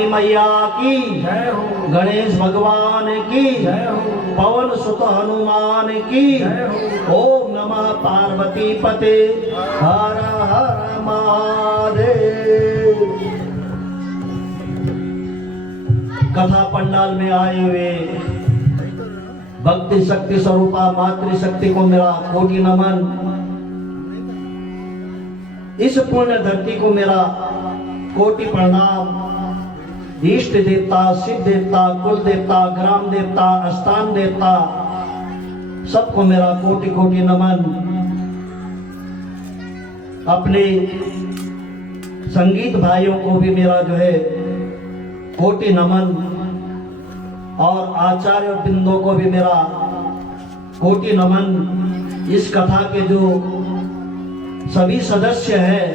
काली मैया की, गणेश भगवान की, पवन सुत हनुमान की। ओम नमः पार्वती पते, हर हर महादेव। कथा पंडाल में आए हुए भक्ति शक्ति स्वरूपा मातृशक्ति को मेरा कोटि नमन। इस पुण्य धरती को मेरा कोटि प्रणाम। इष्ट देवता, सिद्ध देवता, कुल देवता, ग्राम देवता, स्थान देवता, सबको मेरा कोटि कोटि नमन। अपने संगीत भाइयों को भी मेरा जो है कोटि नमन, और आचार्य बिंदों को भी मेरा कोटि नमन। इस कथा के जो सभी सदस्य हैं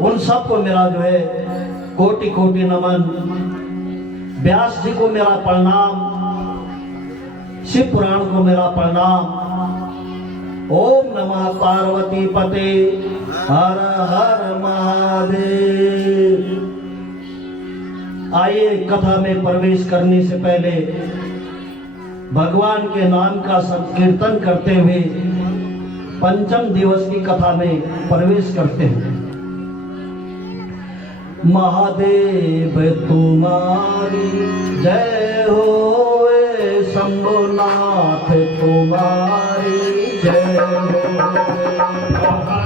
उन सबको मेरा जो है कोटि कोटि नमन। व्यास जी को मेरा प्रणाम, शिव पुराण को मेरा प्रणाम। ओम नमः पार्वती पते, हर हर महादेव। आइए कथा में प्रवेश करने से पहले भगवान के नाम का संकीर्तन करते हुए पंचम दिवस की कथा में प्रवेश करते हैं। महादेव तुम्हारी जय होए, शंभुनाथ तुम्हारी जय हो। महादेव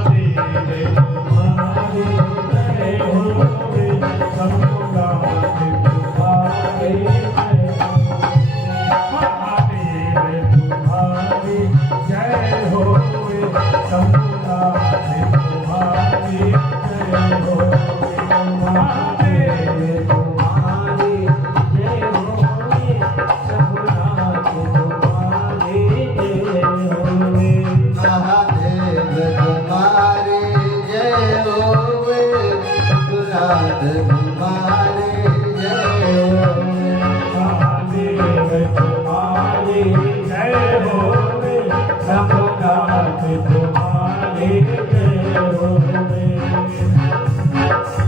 तुम्हारी जय होए, शंभुनाथ तुम्हारी जय हो। महादेव तुम्हारी जय होए, शंभुनाथ तुम्हारी जय हो।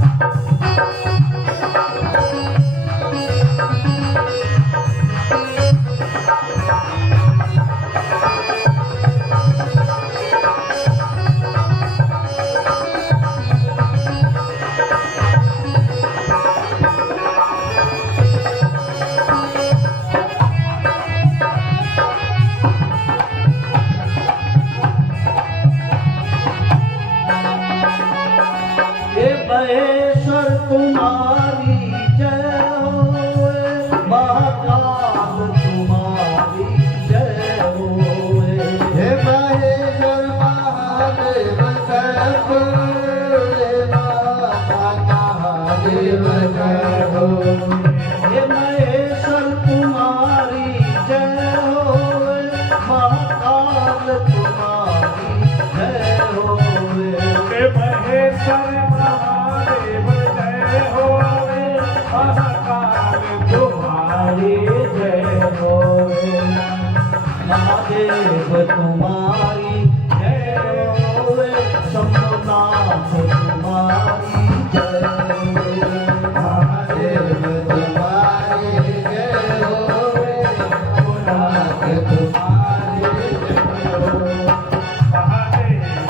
महेश्वर तुम्हारी जय होए, महाकाल तुम्हारी जय होए। हे महेश्वर महादेव महादेव जय हो। हे महेश्वर तुम्हारी जय होए, महाकाल तुम्हारी जय होए। हे महेश्वर महादेव तुम्हारी जय होए, शंभुनाथ तुम्हारी जय होए। महादेव तुम्हारी जय होए, शंभुनाथ तुम्हारी जय होए। महादेव तुम्हारी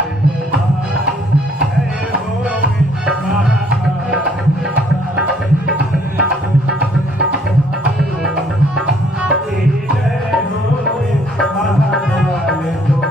जय होए, महाकाल तुम्हारी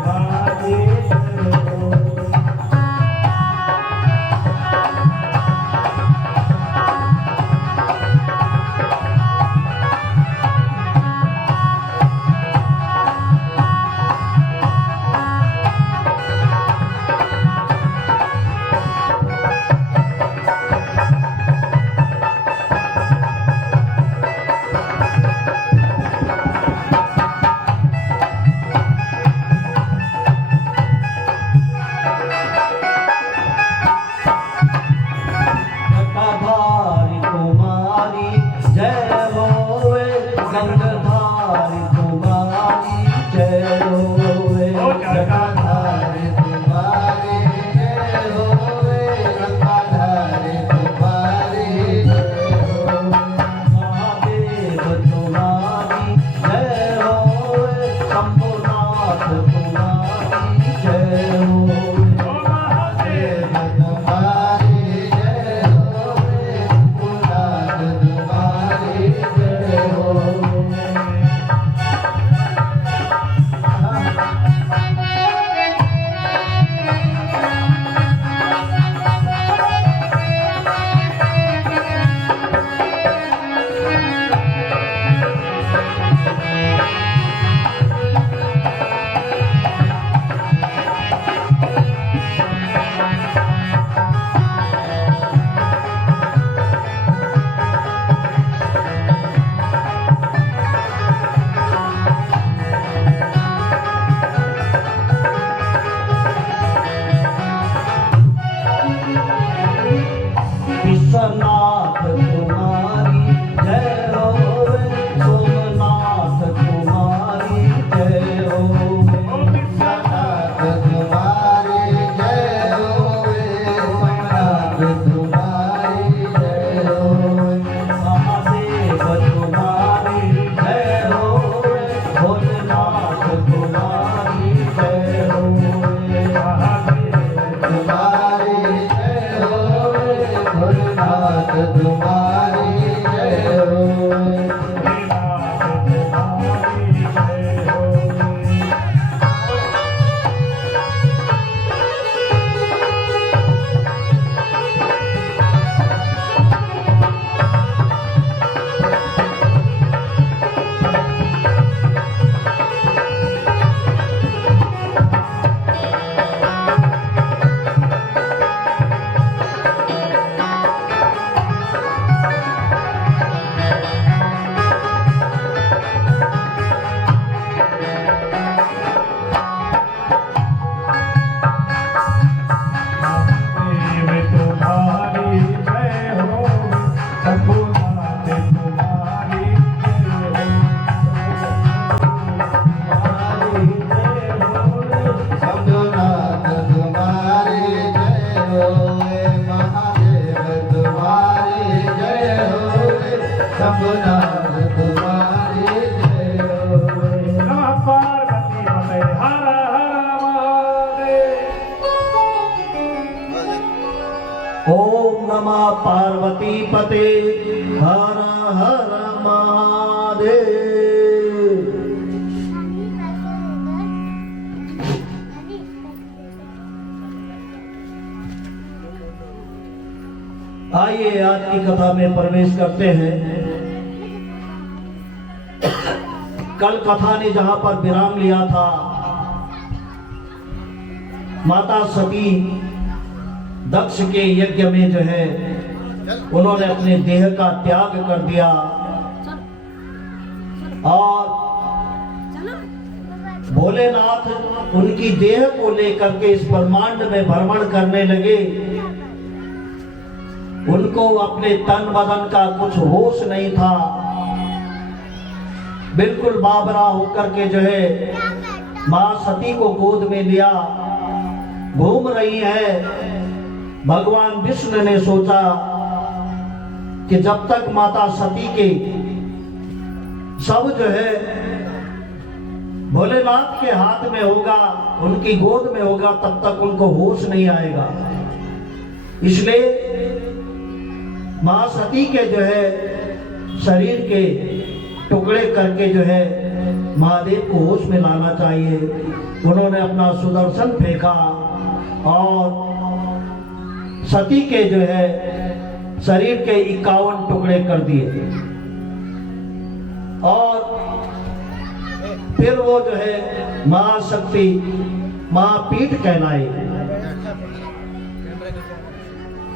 ओम नमः पार्वती पते हर हर महादेव। आइए आज की कथा में प्रवेश करते हैं। कल कथा ने जहां पर विराम लिया था, माता सती दक्ष के यज्ञ में जो है उन्होंने अपने देह का त्याग कर दिया और भोलेनाथ उनकी देह को लेकर के इस ब्रह्मांड में भ्रमण करने लगे। उनको अपने तन बदन का कुछ होश नहीं था, बिल्कुल बाबरा होकर के जो है मां सती को गोद में लिया घूम रही है। भगवान विष्णु ने सोचा कि जब तक माता सती के सब जो है भोलेनाथ के हाथ में होगा, उनकी गोद में होगा, तब तक उनको होश नहीं आएगा। इसलिए मां सती के जो है शरीर के टुकड़े करके जो है महादेव को होश में लाना चाहिए। उन्होंने अपना सुदर्शन फेंका और सती के जो है शरीर के 51 टुकड़े कर दिए और फिर वो जो है महाशक्ति महापीठ कहलाई।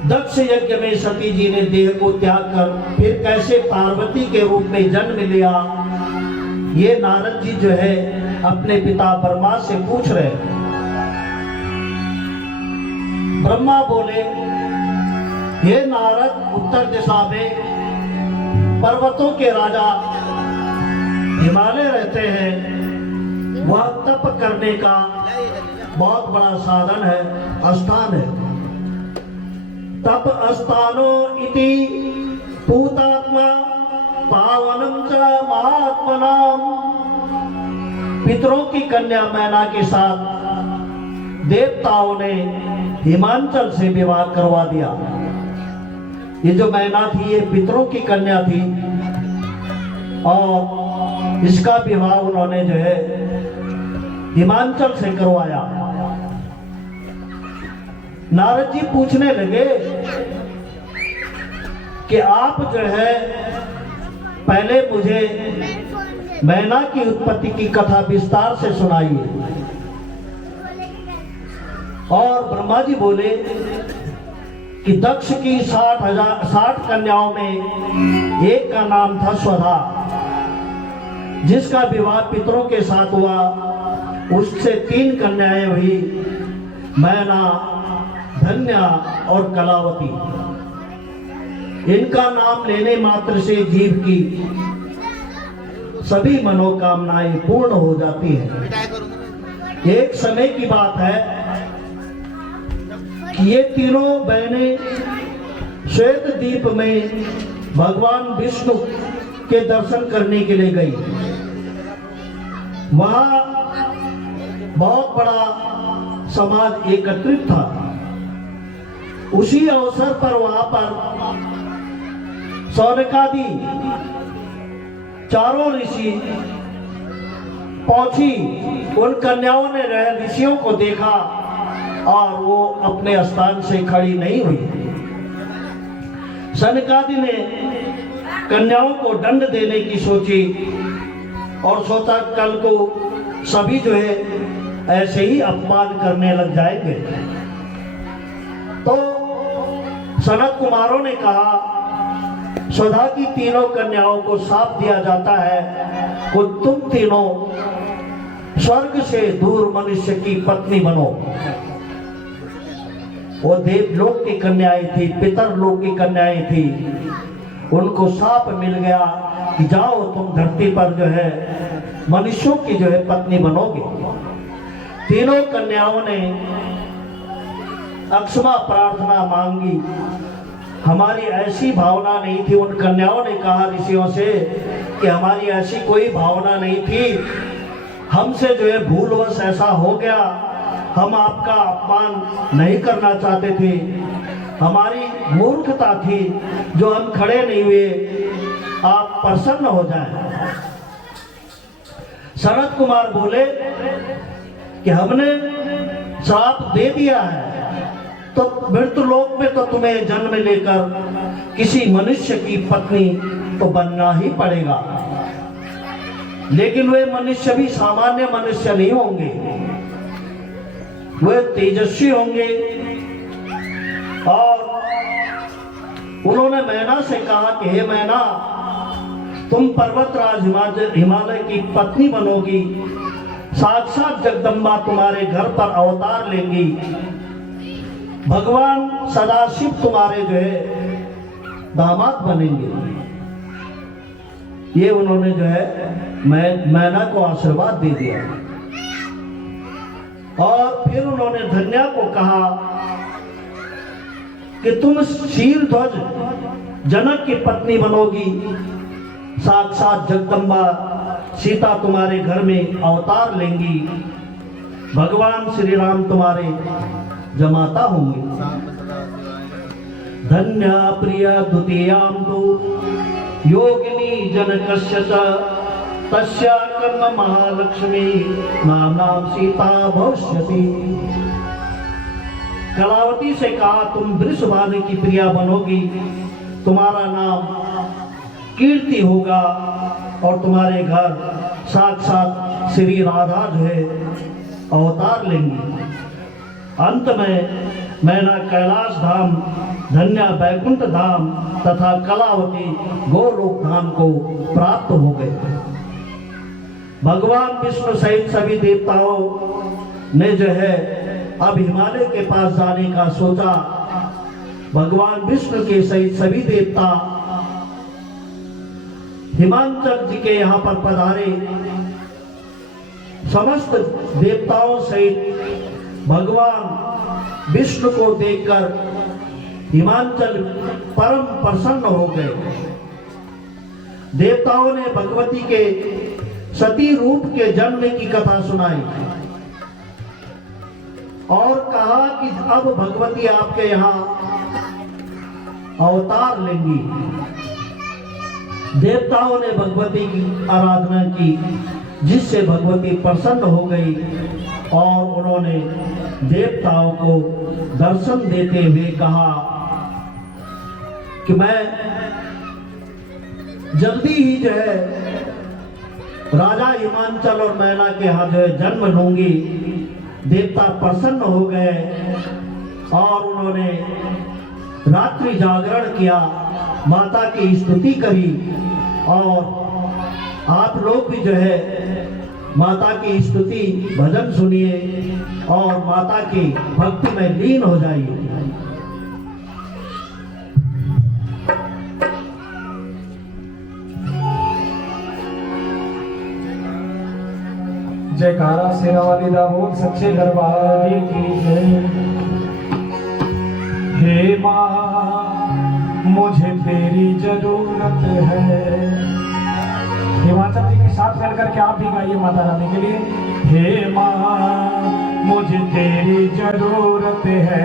दक्ष यज्ञ में सती जी ने देह को त्याग कर फिर कैसे पार्वती के रूप में जन्म लिया, ये नारद जी जो है अपने पिता ब्रह्मा से पूछ रहे। ब्रह्मा बोले, हे नारद, उत्तर दिशा में पर्वतों के राजा हिमालय रहते हैं, वह तप करने का बहुत बड़ा साधन है, स्थान है। तप स्थानो इति पूतात्मा पावनम च महात्मनाम। पितरों की कन्या मैना के साथ देवताओं ने हिमांचल से विवाह करवा दिया। ये जो मैना थी ये पितरों की कन्या थी और इसका विवाह उन्होंने जो है हिमांचल से करवाया। नारद जी पूछने लगे कि आप जो है पहले मुझे मैना की उत्पत्ति की कथा विस्तार से सुनाइए। और ब्रह्मा जी बोले कि दक्ष की 60 कन्याओं में एक का नाम था स्वधा, जिसका विवाह पितरों के साथ हुआ। उससे 3 कन्याएं हुई, मैना, धन्या और कलावती। इनका नाम लेने मात्र से जीव की सभी मनोकामनाएं पूर्ण हो जाती हैं। एक समय की बात है कि ये तीनों बहनें श्वेत द्वीप में भगवान विष्णु के दर्शन करने के लिए गई। वहां बहुत बड़ा समाज एकत्रित था। उसी अवसर पर वहां पर सौनकादि चारों ऋषि पहुंची। उन कन्याओं ने ऋषियों को देखा और वो अपने स्थान से खड़ी नहीं हुई। सनकादि ने कन्याओं को दंड देने की सोची और सोचा कल को सभी जो है ऐसे ही अपमान करने लग जाएंगे। तो सनत कुमारों ने कहा, स्वधा की तीनों कन्याओं को साप दिया जाता है कि तुम तीनों स्वर्ग से दूर मनुष्य की पत्नी बनो। वो देवलोक की कन्याएं थी, पितर लोक की कन्याएं थी। उनको साप मिल गया कि जाओ तुम धरती पर जो है मनुष्यों की जो है पत्नी बनोगे। तीनों कन्याओं ने अक्षमा प्रार्थना मांगी। हमारी ऐसी भावना नहीं थी। उन कन्याओं ने कहा ऋषियों से कि हमारी ऐसी कोई भावना नहीं थी, हमसे जो है भूलवश ऐसा हो गया, हम आपका अपमान नहीं करना चाहते थे, हमारी मूर्खता थी जो हम खड़े नहीं हुए, आप प्रसन्न हो जाएं। सनत कुमार बोले कि हमने श्राप दे दिया है तो मृत्युलोक में तो तुम्हें जन्म लेकर किसी मनुष्य की पत्नी तो बनना ही पड़ेगा, लेकिन वे मनुष्य भी सामान्य मनुष्य नहीं होंगे, वे तेजस्वी होंगे। और उन्होंने मैना से कहा कि हे मैना, तुम पर्वतराज हिमालय की पत्नी बनोगी, साक्षात जगदम्बा तुम्हारे घर पर अवतार लेंगी, भगवान सदाशिव तुम्हारे जो है दामाद बनेंगे। ये उन्होंने जो है मैना को आशीर्वाद दे दिया। और फिर उन्होंने धन्या को कहा कि तुम शीरध्वज जनक की पत्नी बनोगी, साक्षात जगदम्बा सीता तुम्हारे घर में अवतार लेंगी, भगवान श्री राम तुम्हारे जमाता होंगे। धन्या प्रिय द्वितीयां तो योगिनी जनकस्य तस्या कर्म महालक्ष्मी नाम सीता भविष्यति। कलावती से कहा तुम वृषभानु की प्रिया बनोगी, तुम्हारा नाम कीर्ति होगा और तुम्हारे घर साक्षात श्री राधा जो है अवतार लेंगी। अंत में मैना कैलाश धाम, धन्या बैकुंठ धाम तथा कलावती गोलोक धाम को प्राप्त हो गए। भगवान विष्णु सहित सभी देवताओं ने जो है अब हिमालय के पास जाने का सोचा। भगवान विष्णु के सहित सभी देवता हिमांचल जी के यहाँ पर पधारे। समस्त देवताओं सहित भगवान विष्णु को देखकर हिमांचल परम प्रसन्न हो गए। देवताओं ने भगवती के सती रूप के जन्म की कथा सुनाई और कहा कि अब भगवती आपके यहाँ अवतार लेंगी। देवताओं ने भगवती की आराधना की, जिससे भगवती प्रसन्न हो गई और उन्होंने देवताओं को दर्शन देते हुए कहा कि मैं जल्दी ही जो है राजा हिमांचल और मैना के यहाँ जो है जन्म लूंगी। देवता प्रसन्न हो गए और उन्होंने रात्रि जागरण किया, माता की स्तुति करी। और आप लोग भी जो है माता की स्तुति भजन सुनिए और माता की भक्ति में लीन हो जाइए। जयकारा सेना वाली दा बोल सच्चे दरबार की जय। हे माँ मुझे तेरी जरूरत है। हिमाचल जी के साथ मिलकर के आप भी गाइए माता रानी के लिए। हे माँ मुझे तेरी जरूरत है,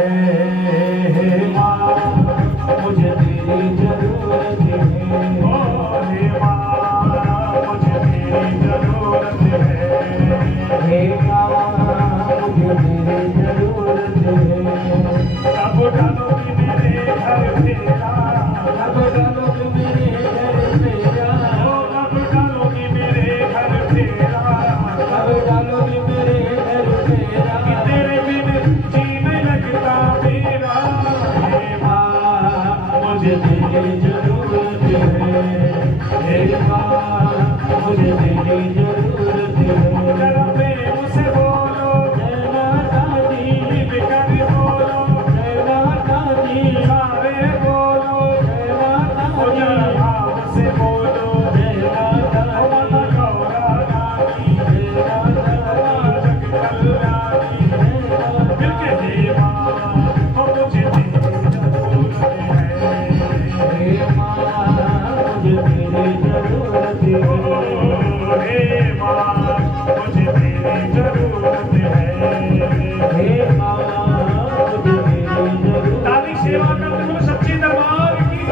हे माँ मुझे तेरी जरूरत है, हे माँ मुझे तेरी जरूरत है, हे माँ मुझे तेरी जरूरत है। कब डालोगी मेरे घर तेरा, कब डालोगी मेरे घर तेरा, कब डालोगी मेरे घर तेरा, कब डालोगी मेरे घर तेरा, कि तेरे बिन जीने लगता मेरा। हे माँ मुझे तेरी जरूरत है, हे माँ मुझे तेरी जरूरत है। जरा प्रेम से बोलो जय माता दी, बिकर बोलो जय माता दी, सारे बोलो जय माता दी। तेरी जरूरत है। हे माँ मुझे तेरी जरूरत है। हे माँ मुझे तेरी जरूरत। ताली सेवा करते हुए सच्ची दरबार की।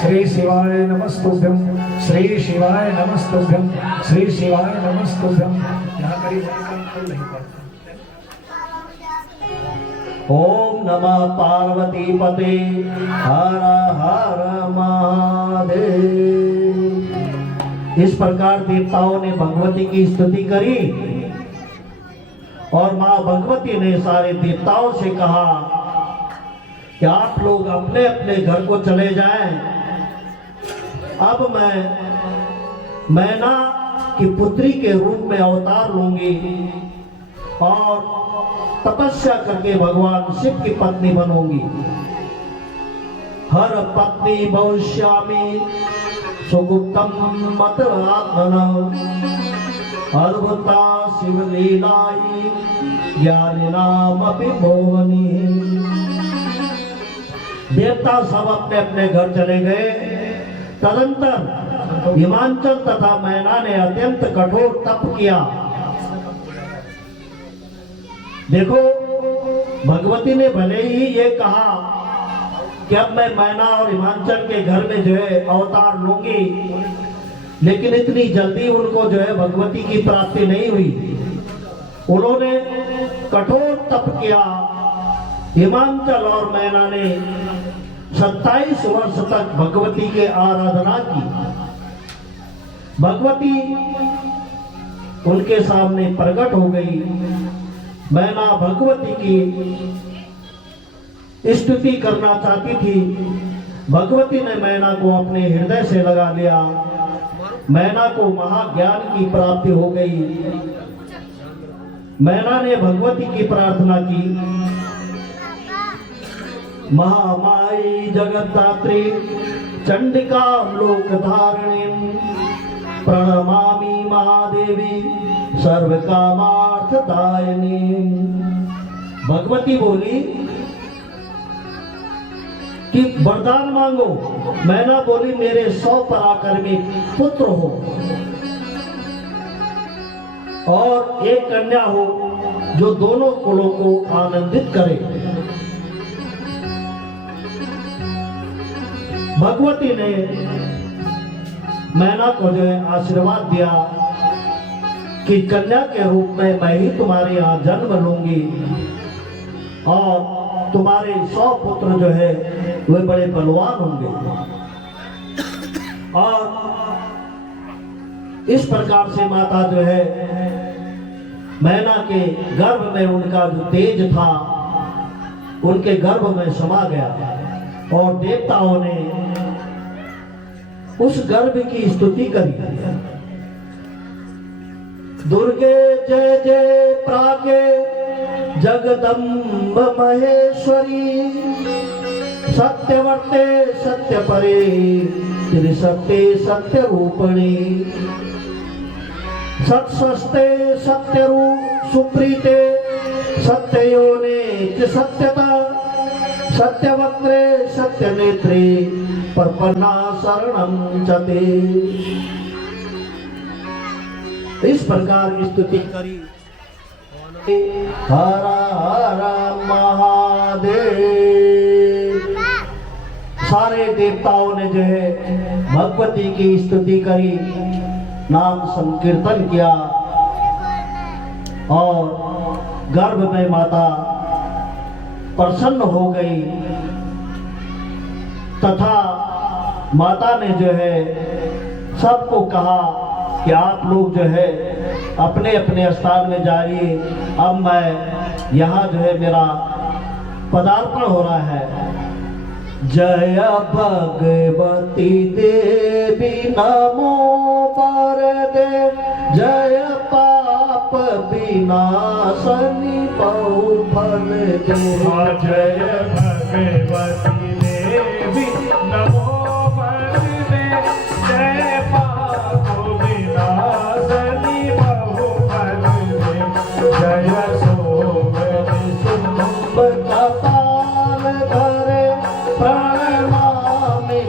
श्री शिवाय नमस्तुभ्यं, श्री शिवाय नमस्तुभ्यं, श्री शिवाय नमस्तुभ्यं। यहाँ करीब नहीं पड़ता। ओम नमः पार्वती पते हर हर महादेव। इस प्रकार देवताओं ने भगवती की स्तुति करी और मां भगवती ने सारे देवताओं से कहा कि आप लोग अपने अपने घर को चले जाएं। अब मैं मैना की पुत्री के रूप में अवतार लूंगी और तपस्या करके भगवान शिव की पत्नी बनूंगी। हर पत्नी भविष्यामि सुगुप्तम मत अद्भुता शिवलीलाई ज्ञानिनामपि मोहनी। देवता सब अपने अपने घर चले गए। तदंतर हिमांचल तथा मैना ने अत्यंत कठोर तप किया। देखो, भगवती ने भले ही ये कहा कि अब मैं मैना और हिमांचल के घर में जो है अवतार लूंगी, लेकिन इतनी जल्दी उनको जो है भगवती की प्राप्ति नहीं हुई। उन्होंने कठोर तप किया। हिमांचल और मैना ने 27 वर्ष तक भगवती की आराधना की। भगवती उनके सामने प्रकट हो गई। मैना भगवती की स्तुति करना चाहती थी। भगवती ने मैना को अपने हृदय से लगा लिया। मैना को महाज्ञान की प्राप्ति हो गई। मैना ने भगवती की प्रार्थना की, महामाई जगद्धात्री चंडिका लोक धारिणी प्रणमामि महादेवी सर्वकामार्थदायिनी। भगवती बोली कि वरदान मांगो। मैना बोली, मेरे 100 पराक्रमी पुत्र हो और एक कन्या हो जो दोनों कुलों को आनंदित करे। भगवती ने मैना को जो है आशीर्वाद दिया कि कन्या के रूप में मैं ही तुम्हारे यहाँ जन्म लूंगी और तुम्हारे 100 पुत्र जो है वे बड़े बलवान होंगे। और इस प्रकार से माता जो है मैना के गर्भ में उनका जो तेज था उनके गर्भ में समा गया और देवताओं ने उस गर्भ की स्तुति करी। दुर्गे जय जय प्रागे जगदम्ब महेश्वरी सत्यवर्ते सत्यपरे त्रिसत्ये सत्य रूपिणी सत्स्ते सत्यरूप सुप्रीते सत्ययोने च सत्यता सत्यवक्त्रे सत्यनेत्रे परपन्ना शरणं चते। इस प्रकार स्तुति करी। हर हर महादेव। सारे देवताओं ने जो है भगवती की स्तुति करी, नाम संकीर्तन किया और गर्भ में माता प्रसन्न हो गई तथा माता ने जो है सबको कहा कि आप लोग जो है अपने अपने स्थान में जाइए। अब मैं यहाँ जो है मेरा पदार्पण हो रहा है। जय भगवती देवी नमो वरदे जय पाप विनाशनी बहुफल दे। जय भगवती देवी नमो वरदे जय पाप विनाशनी बहुफल दे। जय सोमनि शुंभ कपाल धरे प्रणमामि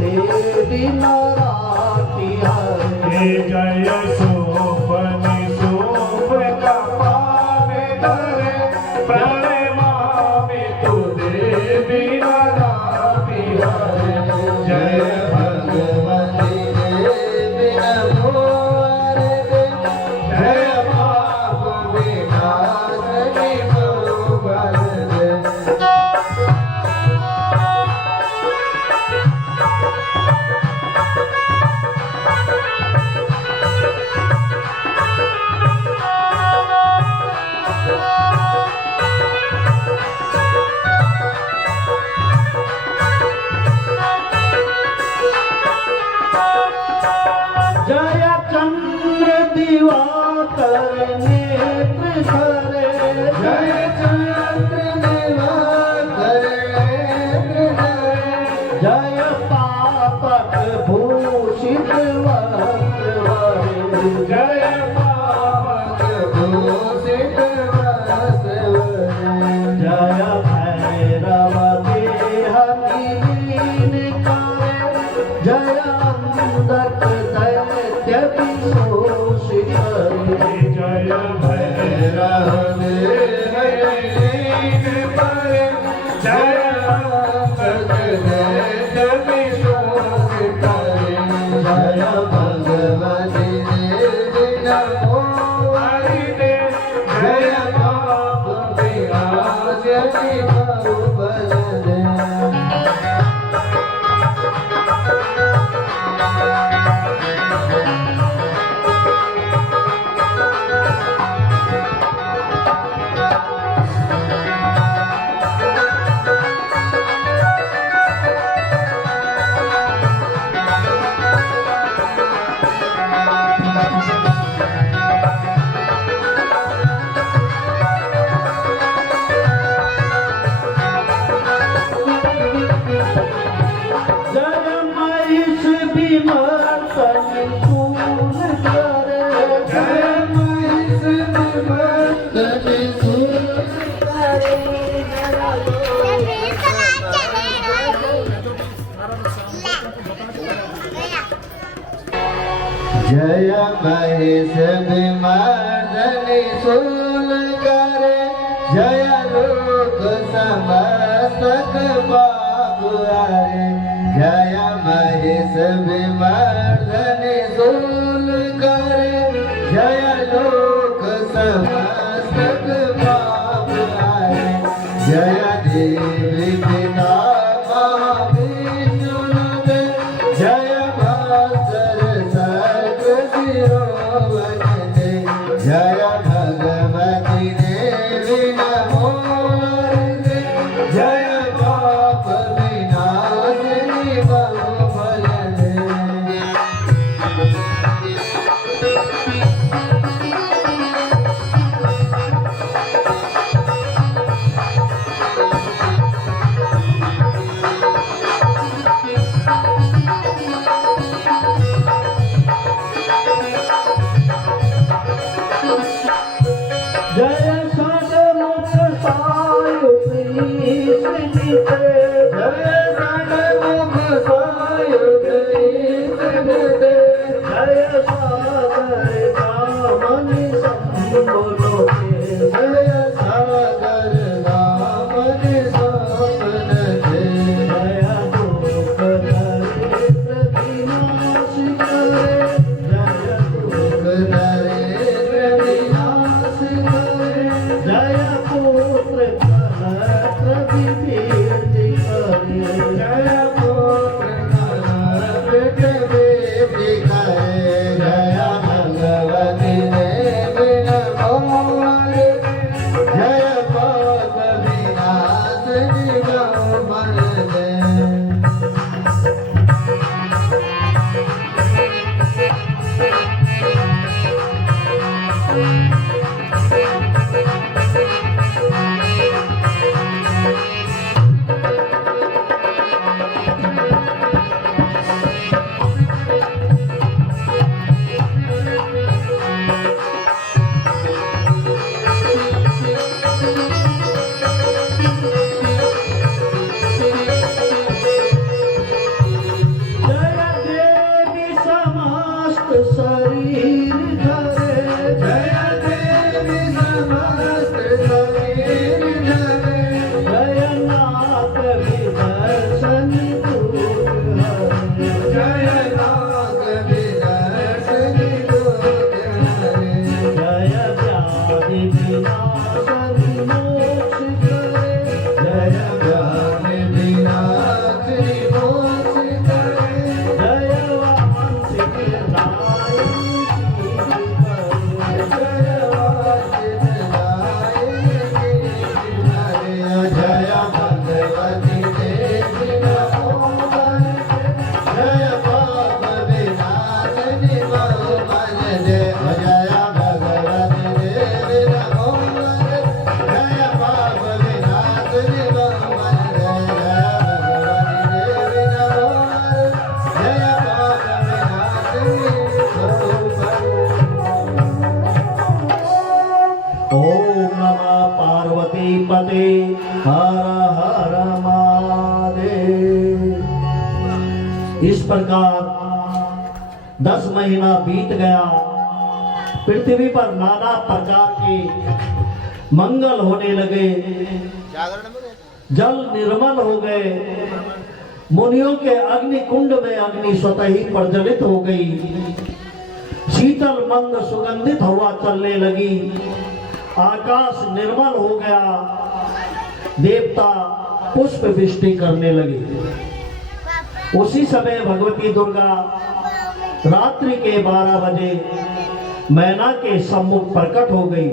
देवी नराति हरे। जय सोमनि शुंभ कपाल धरे प्रणमामि देवी नराति हरे। जय भगवती देवी नमो वरदे जय पाप विनाशनी बहुफल दे। जय चंद्र दिवाकर नेत्र धरे, जय चंद्र दिवाकर नेत्र धरे, जय पापक भूषित वस्त्र वरे, जय पावक भूषित वस्त्र वरे, जय भैरव देह लीन करे, जय अंधक दैत्य विशोषित करे, जय भैरव देह लीन करे, जय दैत्य विशोषित करे, जय भगवती देवी नमो हरिते, जय पाप विनाशनी बहुबल दे। जय महिष विमर्दन शूल करे, जय महिष विमर्दन शूल करे, जय महिष विमर्दन शूल करे, जय लोक समस्तक पाप हारे, जय महिष विमर्दन शूल करे, जय लोक समस्तक पाप हारे, जय देवी पिता महाविष्णु, जय भास्कर सर्व शिरोमणि दे, जय भगवती देवी नमो हरिते, जय पाप विनाशिनी बहुफल दे। जय सदमुख सायुधि श्रीते, जय सन्मुख सायुधि श्रीते, जय सागर दामनि संबोलोके, जय सागर दामनि स्वप्न दे, जय दुख दरिद्र विनाश करे, जय दुख नरेंद्र विनाश करे, जय पुत्र कनक विभीति करे, जय पुत्र कनक विभीति करे, जय प्रकार 10 महीना बीत गया। पृथ्वी पर नाना प्रकार के मंगल होने लगे, जल निर्मल हो गए, मुनियों के अग्नि कुंड में अग्नि स्वतः ही प्रज्वलित हो गई, शीतल मंद सुगंधित हवा चलने लगी, आकाश निर्मल हो गया, देवता पुष्प वृष्टि करने लगे। उसी समय भगवती दुर्गा रात्रि के 12 बजे मैना के सम्मुख प्रकट हो गई।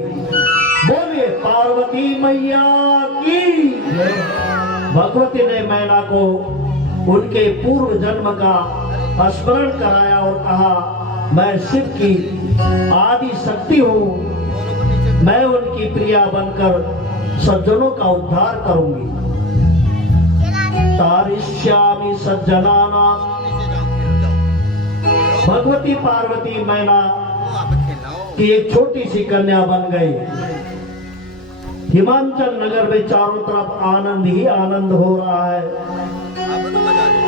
बोले पार्वती मैया की। भगवती ने मैना को उनके पूर्व जन्म का स्मरण कराया और कहा, मैं शिव की आदि शक्ति हूँ, मैं उनकी प्रिया बनकर सज्जनों का उद्धार करूंगी। तारिष्यामि सज्जनानां। भगवती पार्वती मैना की एक छोटी सी कन्या बन गई। हिमाचल नगर में चारों तरफ आनंद ही आनंद हो रहा है।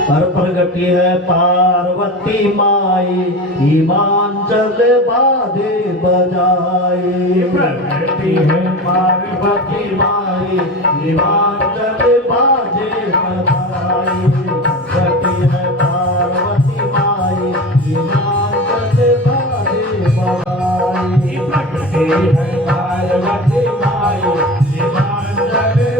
हर प्रगति है पार्वती माई, हिमाचल बाधे बजाए। प्रगति है पार्वती माई, हिमाचल बाधे बजाए। प्रगति है पार्वती माई, हिमाचल बाधे बजाए। प्रगति है पार्वती माई, हिमाचल बाधे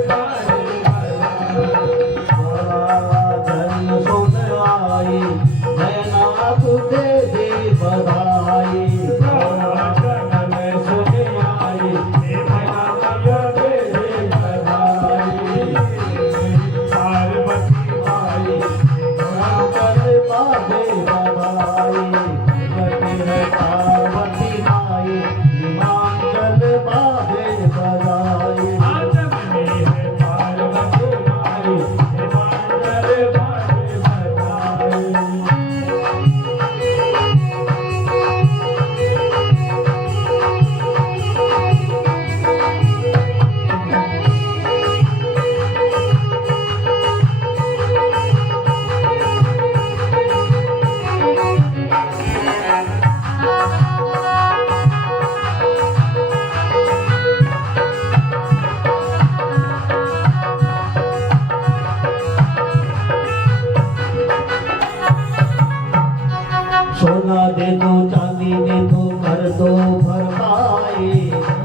सोना दे दो, चांदी दे दो, कर दो भरपाई,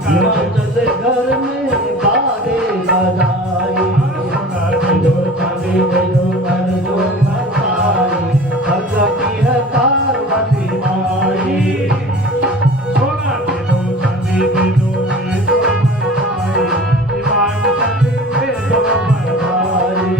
हिमाचल घर में बारे बजाए। सोना दे दो, चांदी दे दो, कर दो भरपाई, भगवती है पार्वती माई। सोना दे दो, चांदी दे दो, दे दो भरपाई, हिमाचल दे दो भरपाई।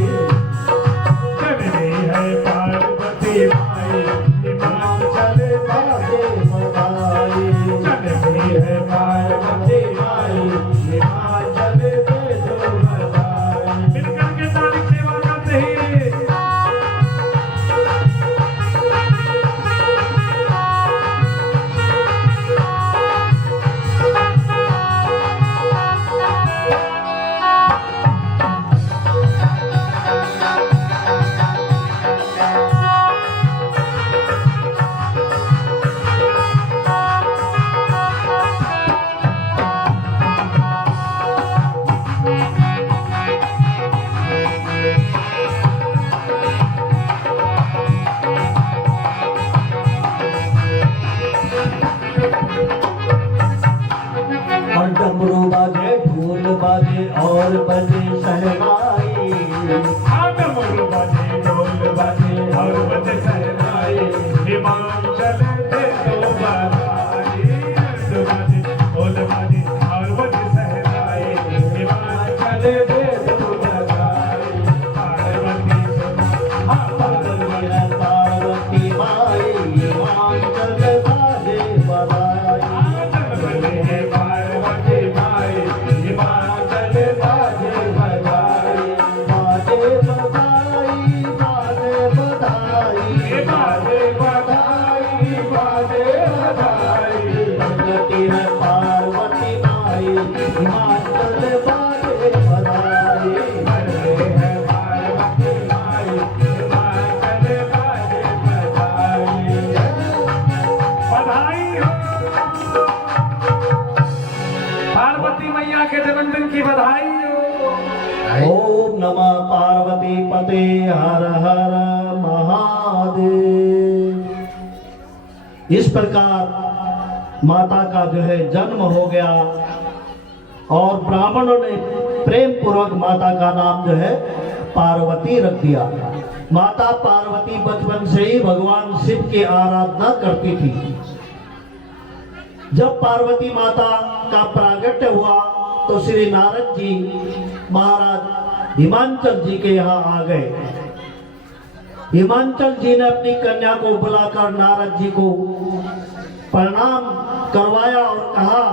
जननी है पार्वती माई, हिमाचल बाधे बजाए। जननी है पार्वती माई, हिमाचल दे दो भरपाई। मिलकर के सारी सेवा करते हैं। और डमरू बाजे, ढोल बाजे और बजे शहनाई। डमरू बाजे, ढोल बाजे और बजे शहनाई, हिमाचल दे दो बधाई। बाजे, ढोल बाजे और बजे शहनाई, हिमाचल दे दो बधाई। पार्वती पार्वती माई, हिमाचल बाजे बजाए। पार्वती माई, हिमाचल बाजे बजाई। बाजे बजाई, बाजे बधाई, बाजे बधाई, बाजे बधाई। भगवती है पार्वती माई, हिमाचल बाजे बजाए। है पार्वती माई, हिमाचल बाजे बजाई। बधाई हो। पार्वती मैया के जन्मदिन की बधाई हो। ओम नमः पार्वती पते हर हर महादेव। इस प्रकार माता का जो है जन्म हो गया और ब्राह्मणों ने प्रेम पूर्वक माता का नाम जो है पार्वती रख दिया। माता पार्वती बचपन से ही भगवान शिव की आराधना करती थी। जब पार्वती माता का प्रागट्य हुआ तो श्री नारद जी महाराज हिमांचल जी के यहाँ आ गए। हिमांचल जी ने अपनी कन्या को बुलाकर नारद जी को प्रणाम करवाया और कहा,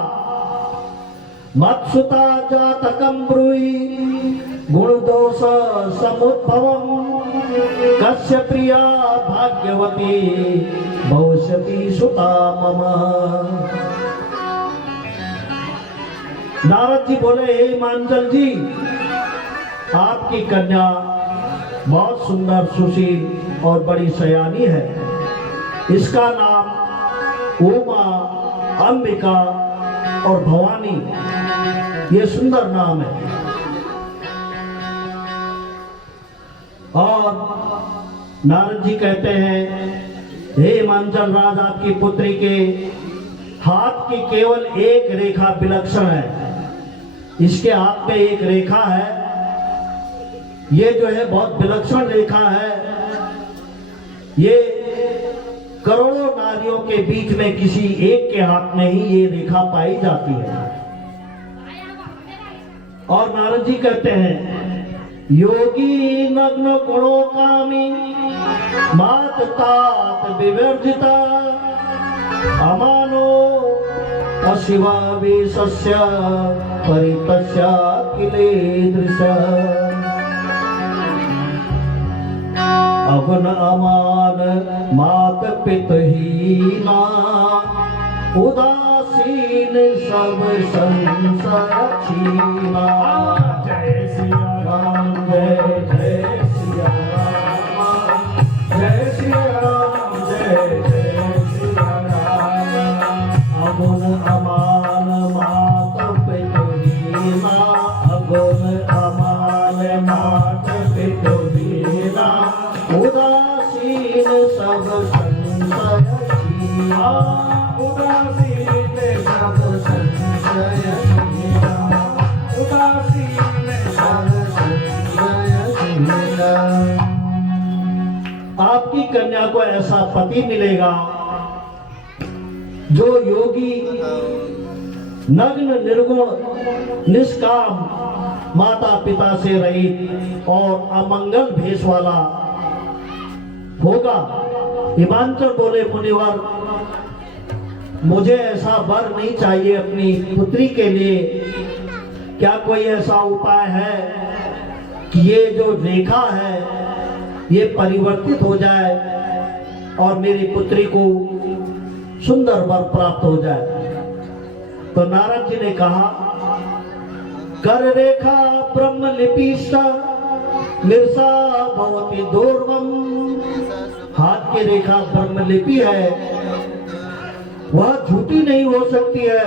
मत्सुता जातकं ब्रूहि गुण दोष समुद्भवम् कस्य प्रिया भाग्यवती भविष्यति सुता मम। नारद जी बोले, हे हिमांचल जी, आपकी कन्या बहुत सुंदर सुशील और बड़ी सयानी है। इसका नाम उमा, अंबिका और भवानी, ये सुंदर नाम है। और नारद जी कहते हैं, हे हिमांचल राज, आपकी पुत्री के हाथ की केवल एक रेखा विलक्षण है। इसके हाथ में एक रेखा है, ये जो है बहुत विलक्षण रेखा है। ये करोड़ों नारियों के बीच में किसी एक के हाथ में ही ये रेखा पाई जाती है। और नारद जी कहते हैं, योगी नग्न गुणों कामी मात तात विवर्जिता अमानो अशिवा विशस्य परितस्य किलेदृश। अगुण अमान मात पितहीना उदासीन सब संसार छीना। जय सिया राम, जय जय सिया राम, जय सिया राम, जय जय सिया राम। अगुण अमान मात पितहीना, अगुण अमान मात पितहीना उदासीन सब संशय छीना। उदासीन सब संशय छीना, उदासीन सब आपकी कन्या को ऐसा पति मिलेगा जो योगी, नग्न, निर्गुण, निष्काम, माता पिता से रहित और अमंगल भेष वाला होगा। हिमांचल बोले, मुनिवर, मुझे ऐसा वर नहीं चाहिए अपनी पुत्री के लिए। क्या कोई ऐसा उपाय है कि ये जो रेखा है ये परिवर्तित हो जाए और मेरी पुत्री को सुंदर वर प्राप्त हो जाए? तो नारद जी ने कहा, कर रेखा ब्रह्म लिपिष्टा मिर्सा भवती दूर्वम। हाथ की रेखा ब्रह्म लिपि है, वह झूठी नहीं हो सकती है।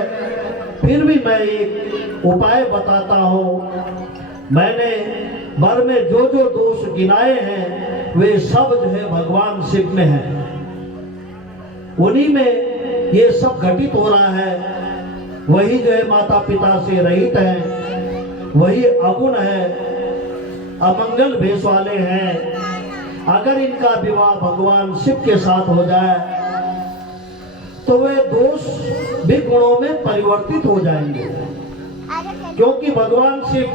फिर भी मैं एक उपाय बताता हूँ। मैंने वर में जो जो दोष गिनाए हैं वे सब जो है भगवान शिव में है, उन्हीं में ये सब घटित हो रहा है। वही जो है माता पिता से रहित है, वही अगुण है, अमंगल भेष वाले हैं। अगर इनका विवाह भगवान शिव के साथ हो जाए तो वे दोष भी गुणों में परिवर्तित हो जाएंगे, क्योंकि भगवान शिव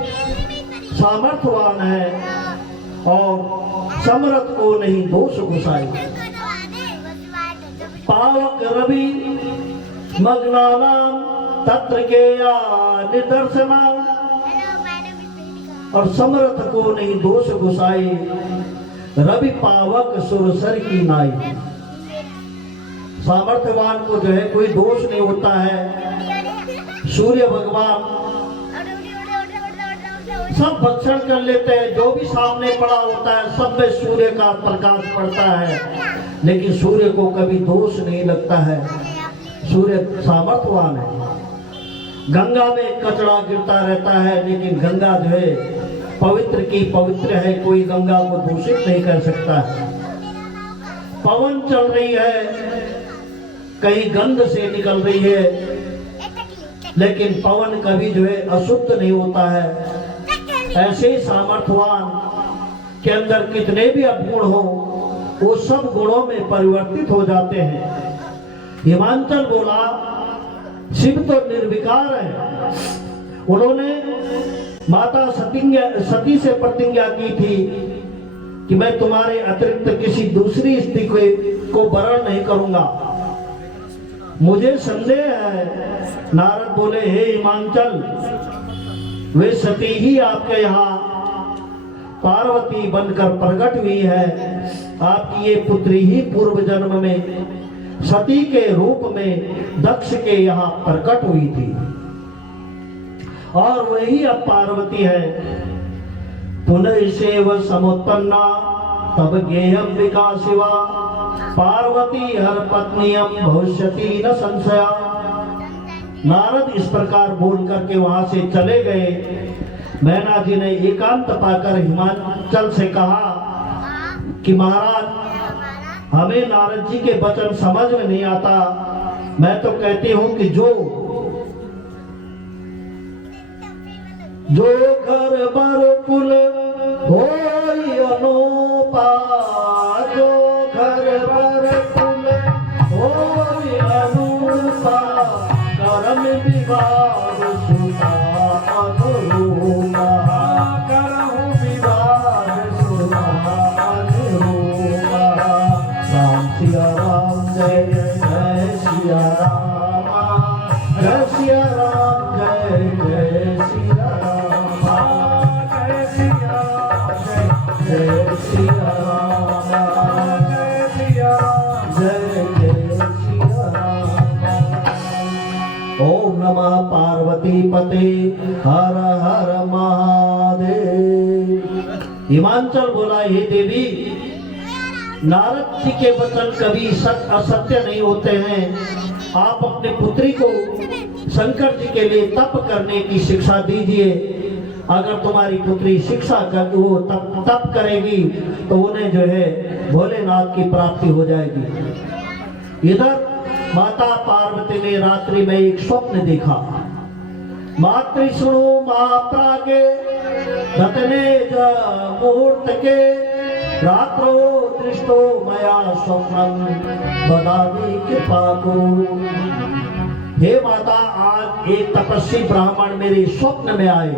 सामर्थ्यवान है और समर्थ को नहीं दोष घुसाए। पावक रवि मग्नानाम तत्र गेया निदर्शना। और समर्थ को नहीं दोष घुसाए, रवि पावक सुरसर की नाई। सामर्थ्यवान को जो है कोई दोष नहीं होता है। सूर्य भगवान सब भक्षण कर लेते हैं, जो भी सामने पड़ा होता है सब में सूर्य का प्रकाश पड़ता है, लेकिन सूर्य को कभी दोष नहीं लगता है। सूर्य सामर्थ्यवान है। गंगा में कचरा गिरता रहता है, लेकिन गंगा जो है पवित्र की पवित्र है, कोई गंगा को दूषित नहीं कर सकता है। पवन चल रही है, कहीं गंध से निकल रही है, लेकिन पवन कभी जो है अशुद्ध नहीं होता है। ऐसे सामर्थ्यवान के अंदर कितने भी अवगुण हो, वो सब गुणों में परिवर्तित हो जाते हैं। हिमांचल बोला, शिव तो निर्विकार है। उन्होंने माता सती से प्रतिज्ञा की थी कि मैं तुम्हारे अतिरिक्त किसी दूसरी स्त्री को वरण नहीं करूंगा। मुझे संदेह है। नारद बोले, हे हिमांचल, वे सती ही आपके यहाँ पार्वती बनकर प्रकट हुई है। आपकी ये पुत्री ही पूर्व जन्म में सती के रूप में दक्ष के यहाँ प्रकट हुई थी, और वही अब पार्वती है। पुनर्सेव समुत्पन्ना तब गेयंबिका शिवा, पार्वती हर पत्नियम भविष्यति न संशया। नारद इस प्रकार बोल करके वहां से चले गए। मैना जी ने एकांत पाकर हिमांचल से कहा कि महाराज, हमें नारद जी के वचन समझ में नहीं आता। मैं तो कहती हूं कि जो घर बर कुल होई अनोपा, जो घर बर कुल होई अनूपा, करम विवाद सुना अनुरूपा, करम विवाद सुना अनुरूपा। राम सिया राम, जय जय सिया राम, जय सिया राम, जय जय सिया राम, जय सिया राम, जय सिया राम, जय सिया राम, जय जय सिया राम। ओम नमः पार्वती पते, हर हर महादेव। हिमांचल बोला, हे देवी, नारद जी के वचन कभी असत्य नहीं होते हैं। आप अपने पुत्री को शंकर जी के लिए तप करने की शिक्षा दीजिए। अगर तुम्हारी पुत्री शिक्षा कर वो तप करेगी तो उन्हें जो है भोलेनाथ की प्राप्ति हो जाएगी। इधर माता पार्वती ने रात्रि में एक स्वप्न देखा। मातृष्णु महाप्रागे रतने मुहूर्त के, रात्रो दृष्टो मया स्वप्नम बदामी कृपा करो। हे माता, आज एक तपस्वी ब्राह्मण मेरे स्वप्न में आए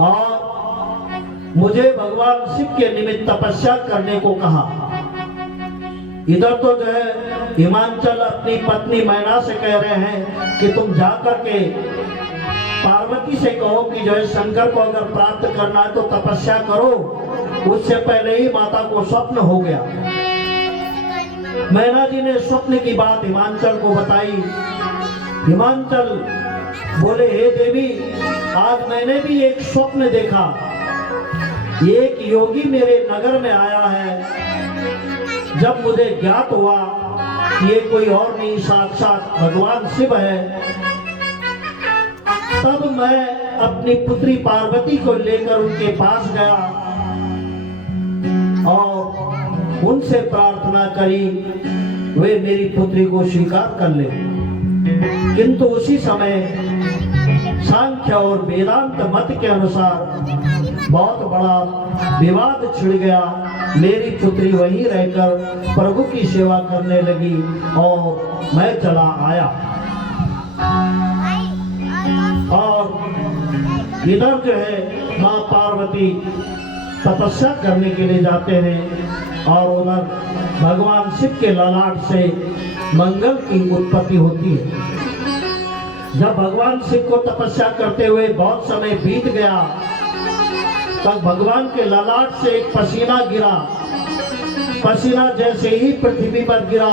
और मुझे भगवान शिव के निमित्त तपस्या करने को कहा। इधर तो जो है हिमांचल अपनी पत्नी मैना से कह रहे हैं कि तुम जाकर के पार्वती से कहो कि जो है शंकर को अगर प्राप्त करना है तो तपस्या करो। उससे पहले ही माता को स्वप्न हो गया। मैना जी ने स्वप्न की बात हिमांचल को बताई। हिमांचल बोले, हे देवी, आज मैंने भी एक स्वप्न देखा। एक योगी मेरे नगर में आया है। जब मुझे ज्ञात हुआ कि ये कोई और नहीं, साक्षात भगवान शिव है, तब मैं अपनी पुत्री पार्वती को लेकर उनके पास गया और उनसे प्रार्थना करी वे मेरी पुत्री को स्वीकार कर ले। किंतु उसी समय सांख्य और वेदांत मत के अनुसार बहुत बड़ा विवाद छिड़ गया। मेरी पुत्री वहीं रहकर प्रभु की सेवा करने लगी और मैं चला आया। और इधर जो है माँ पार्वती तपस्या करने के लिए जाते हैं और उधर भगवान शिव के ललाट से मंगल की उत्पत्ति होती है। जब भगवान शिव को तपस्या करते हुए बहुत समय बीत गया, तब भगवान के ललाट से एक पसीना गिरा। पसीना जैसे ही पृथ्वी पर गिरा,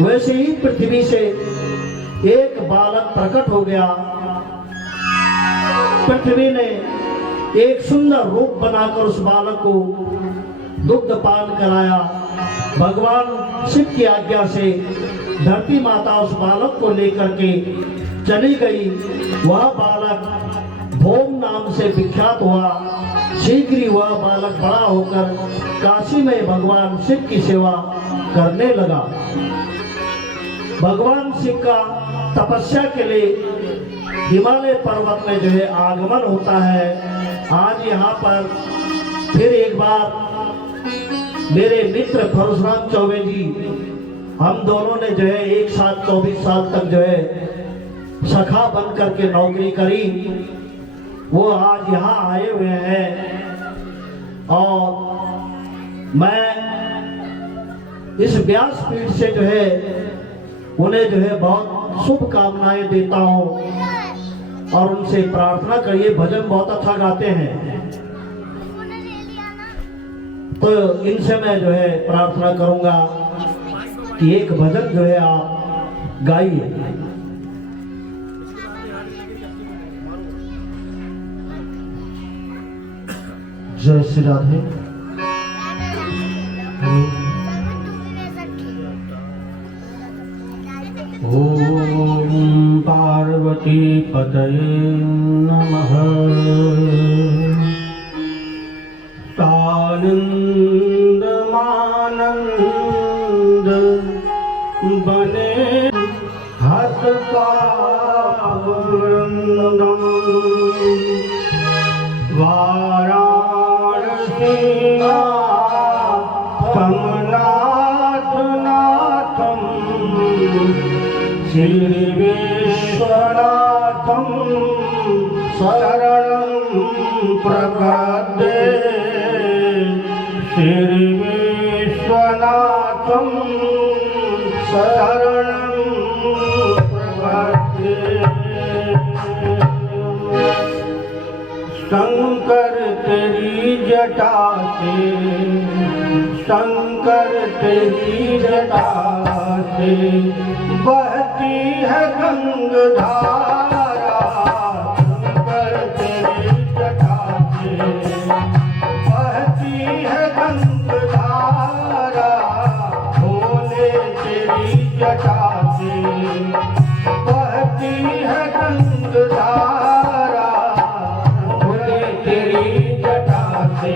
वैसे ही पृथ्वी से एक बालक प्रकट हो गया। पृथ्वी ने एक सुंदर रूप बनाकर उस बालक को दुग्ध पान कराया। भगवान शिव की आज्ञा से धरती माता उस बालक को लेकर के चली गई। वह बालक भोम नाम से विख्यात हुआ। शीघ्र ही वह बालक बड़ा होकर काशी में भगवान शिव की सेवा करने लगा। भगवान शिव का तपस्या के लिए हिमालय पर्वत में जो है आगमन होता है। आज यहाँ पर फिर एक बार मेरे मित्र परशुराम चौबे जी, हम दोनों ने जो है एक साथ 24 साल तक जो है सखा बन करके नौकरी करी। वो आज यहाँ आए हुए हैं और मैं इस व्यासपीठ से जो है उन्हें जो है बहुत शुभकामनाएं देता हूँ और उनसे प्रार्थना करिए। भजन बहुत अच्छा गाते हैं, तो इनसे मैं जो है प्रार्थना करूंगा कि एक भजन जो है आप गाइए। जय श्री राधे। ओम पार्वती पतये नमः। आनंद मानंद बने हत पावृंदम वाराणसी कमनाथ नाथम श्री विश्वनाथम शरणं प्रपद्ये। श्री विश्वनाथं शरणं प्रपद्ये। शंकर तेरी जटा से, शंकर तेरी जटा से बहती है गंगाधारा। शंकर तेरी जटा से बहती है गंगाधारा। भोले तेरी जटा से बहती है गंगाधारा। भोले तेरी जटा से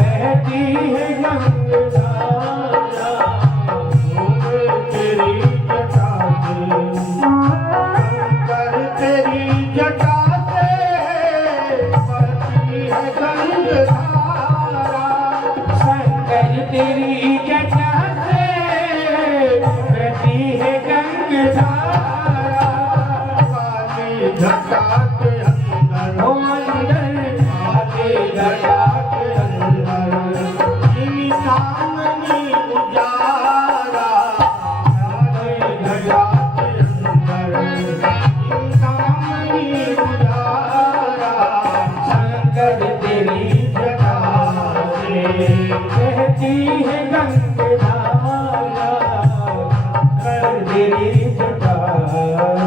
बहती है गंगाधारा। भोले तेरी जटा से, शंकर तेरी जटा से बहती है गंगाधारा। शंकर तेरी जटा से बहती है गंगाधारा। काली घटा के अंदर हो अंदर, काली घटा के अंदर श्री सामने उजारा। काली घटा के अंदर श्री सामने उजारा। शंकर तेरी जटा से बहती है गंगाधारा। कर तेरी जटा से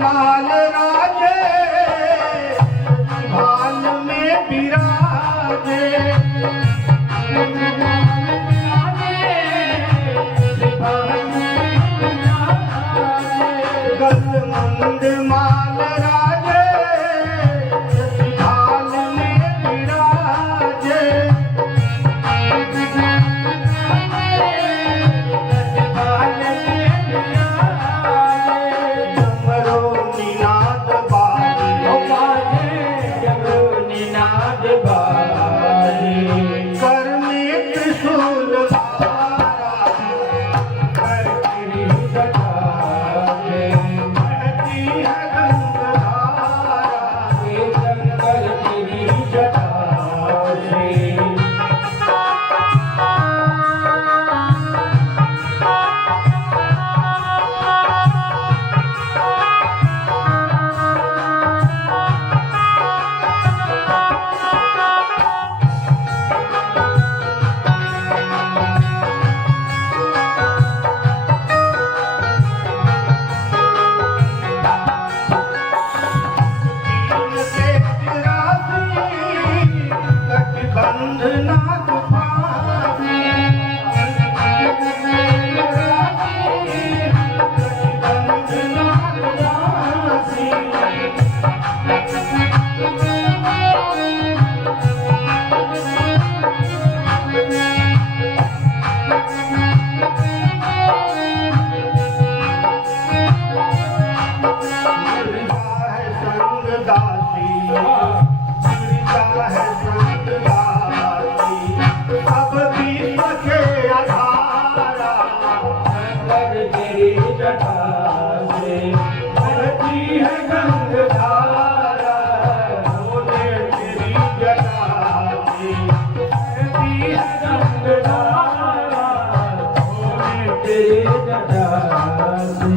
माल राजे भाल में विराजे। गलमंद माल राजे भाल में विराजे। कर में त्रिशूल जटा से बहती है गंगाधारा बोले तेरी जटा से बहती है गंगाधारा बोले तेरी जटा से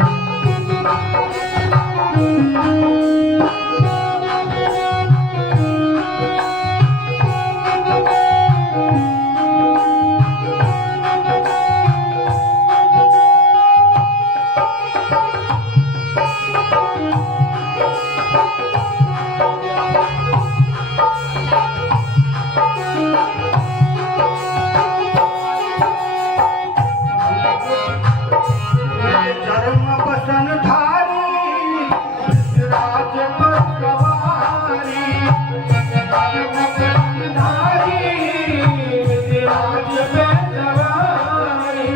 चरण बसन धारी राज पर सवारी चरण बसन धारी राज पर सवारी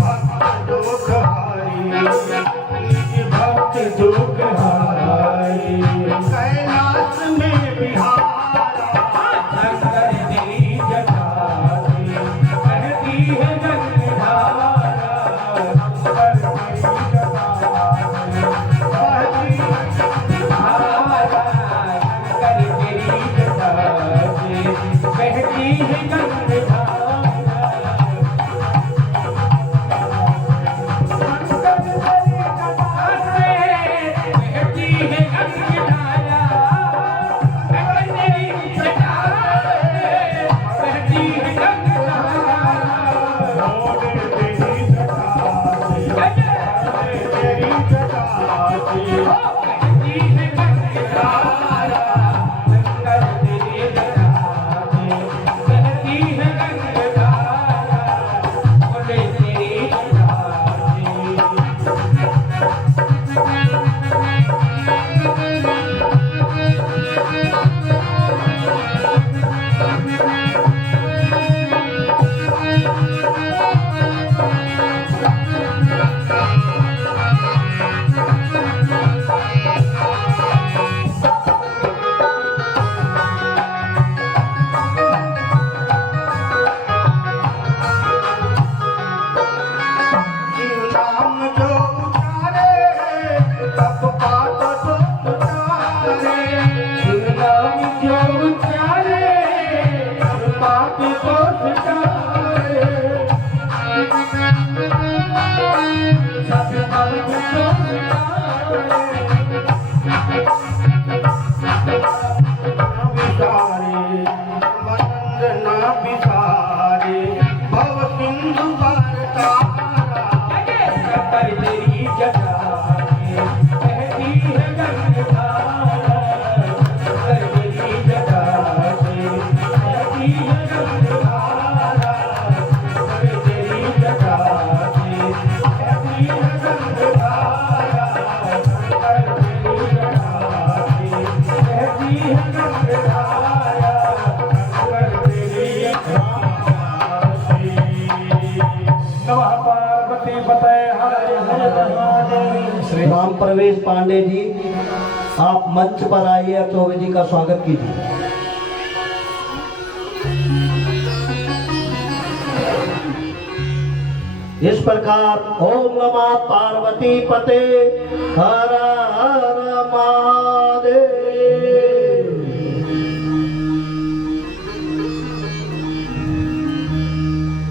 भक्त दुख हारी भक्त दुख हारी कैलाश में बिहारा शंकर तेरी जटा से बहती है गंगाधारा शंकर तेरी जटा से बहती है गंगाधारा शंकर तेरी जटा से बहती है गंगाधारा राम प्रवेश पांडे जी, आप मंच पर आइए, चौबे जी का स्वागत कीजिए। इस प्रकार ओम नमः पार्वती पते हर हर महादेव।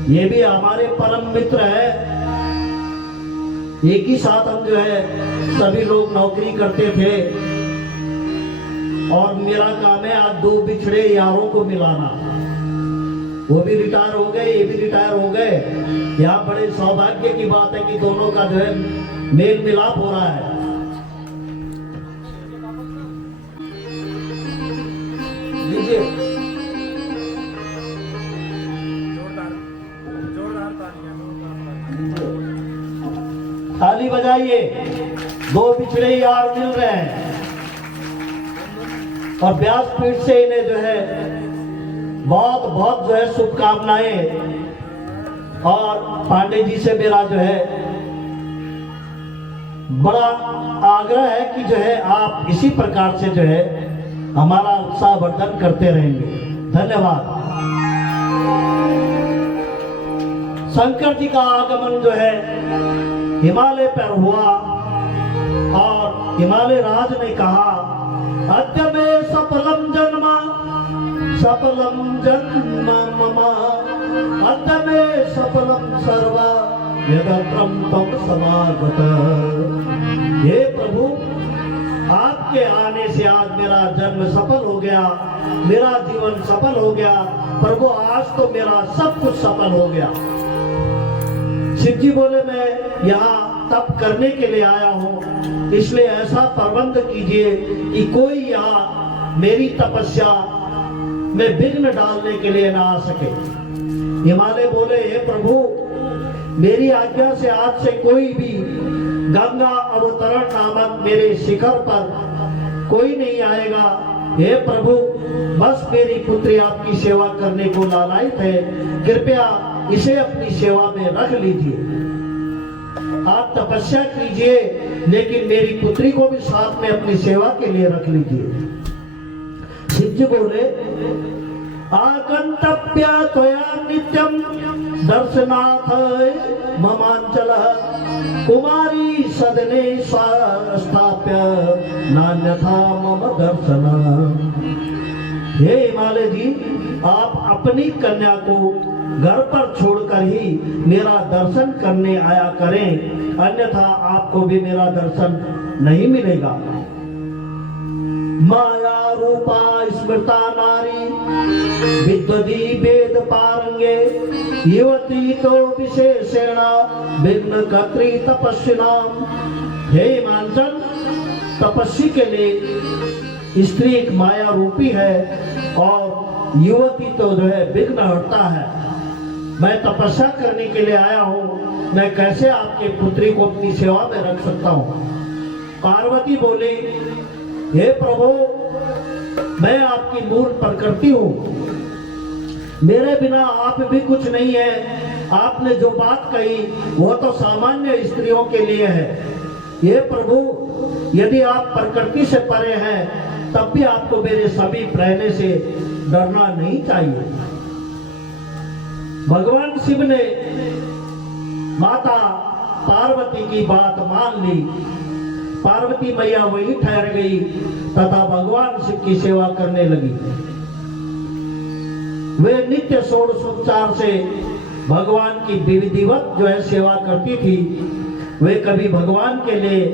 ये भी हमारे परम मित्र है। एक ही साथ हम जो है सभी लोग नौकरी करते थे और मेरा काम है आज दो बिछड़े यारों को मिलाना। वो भी रिटायर हो गए, ये भी रिटायर हो गए। यहाँ बड़े सौभाग्य की बात है कि दोनों का जो है मेल मिलाप हो रहा है। लीजिए ताली बजाइए। दो बिछड़े यार मिल रहे हैं और व्यासपीठ से इन्हें जो है बहुत बहुत जो है शुभकामनाएं। और पांडे जी से मेरा जो है बड़ा आग्रह है कि जो है आप इसी प्रकार से जो है हमारा उत्साहवर्धन करते रहेंगे। धन्यवाद। शंकर जी का आगमन जो है हिमालय पर हुआ और हिमालय राज ने कहा, अद्य में सफलम जन्म मम, अद्य में सफलम सर्व यदत्रम तम समागत। हे प्रभु, आपके आने से आज मेरा जन्म सफल हो गया, मेरा जीवन सफल हो गया। प्रभु, आज तो मेरा सब कुछ सफल हो गया। शिव जी बोले, मैं यहाँ तप करने के लिए आया हूँ, इसलिए ऐसा प्रबंध कीजिए कि कोई यहाँ मेरी तपस्या में विघ्न डालने के लिए ना आ सके। हिमालय बोले, हे प्रभु, मेरी आज्ञा से आज से कोई भी गंगा अवतरण नामक मेरे शिखर पर कोई नहीं आएगा। हे प्रभु, बस मेरी पुत्री आपकी सेवा करने को लालायित है, कृपया इसे अपनी सेवा में रख लीजिए। आप तपस्या कीजिए, लेकिन मेरी पुत्री को भी साथ में अपनी सेवा के लिए रख लीजिए। शिव जी बोले, आगंतव्य त्वया नित्यम दर्शनाथ ममांचल, कुमारी सदने स्थाप्य नान्यथा मम दर्शन। हे हिमालय जी, आप अपनी कन्या को घर पर छोड़कर ही मेरा दर्शन करने आया करें, अन्यथा आपको भी मेरा दर्शन नहीं मिलेगा। माया रूपा स्मृता नारी विद्वदी वेद पारंगे, युवती तो विशेषेण विघ्न कर्त्री तपस्विनाम। हे हिमांचल, तपस्वी के लिए स्त्री एक माया रूपी है और युवती तो जो है विघ्न हटता है। मैं तपस्या करने के लिए आया हूँ, मैं कैसे आपके पुत्री को अपनी सेवा में रख सकता हूँ। पार्वती बोली, हे प्रभु, मैं आपकी मूल प्रकृति हूँ, मेरे बिना आप भी कुछ नहीं है। आपने जो बात कही वो तो सामान्य स्त्रियों के लिए है। हे प्रभु, यदि आप प्रकृति से परे हैं तब भी आपको मेरे समीप रहने से डरना नहीं चाहिए। भगवान शिव ने माता पार्वती की बात मान ली। पार्वती मैया वही ठहर गई तथा भगवान शिव की सेवा करने लगी। वे नित्य षोडशोपचार से भगवान की विधिवत जो है सेवा करती थी। वे कभी भगवान के लिए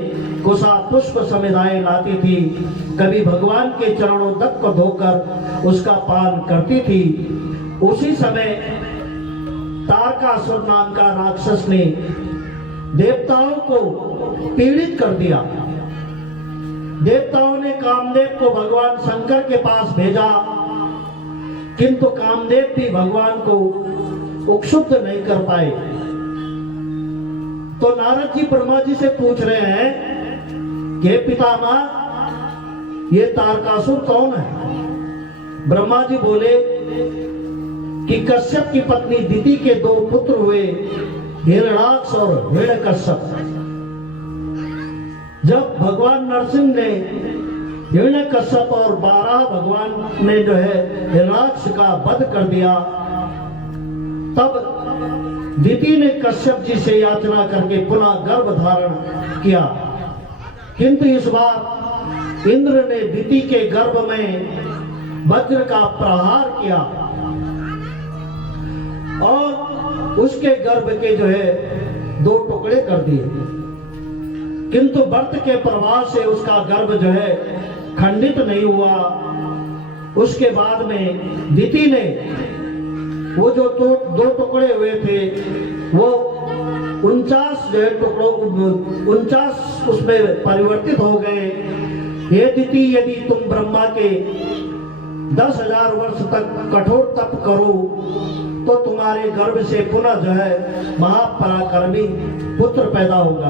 कुशा पुष्प समुदाय लाती थी, कभी भगवान के चरणों तक को धोकर उसका पान करती थी। उसी समय तारकासुर नाम का राक्षस ने देवताओं को पीड़ित कर दिया। देवताओं ने कामदेव को भगवान शंकर के पास भेजा, किंतु कामदेव भी भगवान को उपक्षुब्ध नहीं कर पाए। तो नारद जी ब्रह्मा जी से पूछ रहे हैं कि पितामह, ये तारकासुर कौन है? ब्रह्मा जी बोले कि कश्यप की पत्नी दिति के 2 पुत्र हुए, हिरण्याक्ष और हिरण्यकश्यप। जब भगवान नरसिंह ने हिरण्यकश्यप और 12 भगवान ने जो है हिरण्याक्ष का वध कर दिया, तब दिति ने कश्यप जी से याचना करके पुनः गर्भ धारण किया। किंतु इस बार इंद्र ने दिति के गर्भ में वज्र का प्रहार किया और उसके गर्भ के जो है 2 टुकड़े कर दिए। किंतु व्रत के प्रभाव से उसका गर्भ जो है खंडित नहीं हुआ। उसके बाद में दिति ने वो जो 2 टुकड़े हुए थे वो 49 जो है टुकड़ों 49 उसमें परिवर्तित हो गए। हे दिति, यदि तुम ब्रह्मा के 10,000 वर्ष तक कठोर तप करो तो तुम्हारे गर्भ से पुनः जो है महापराक्रमी पुत्र पैदा होगा।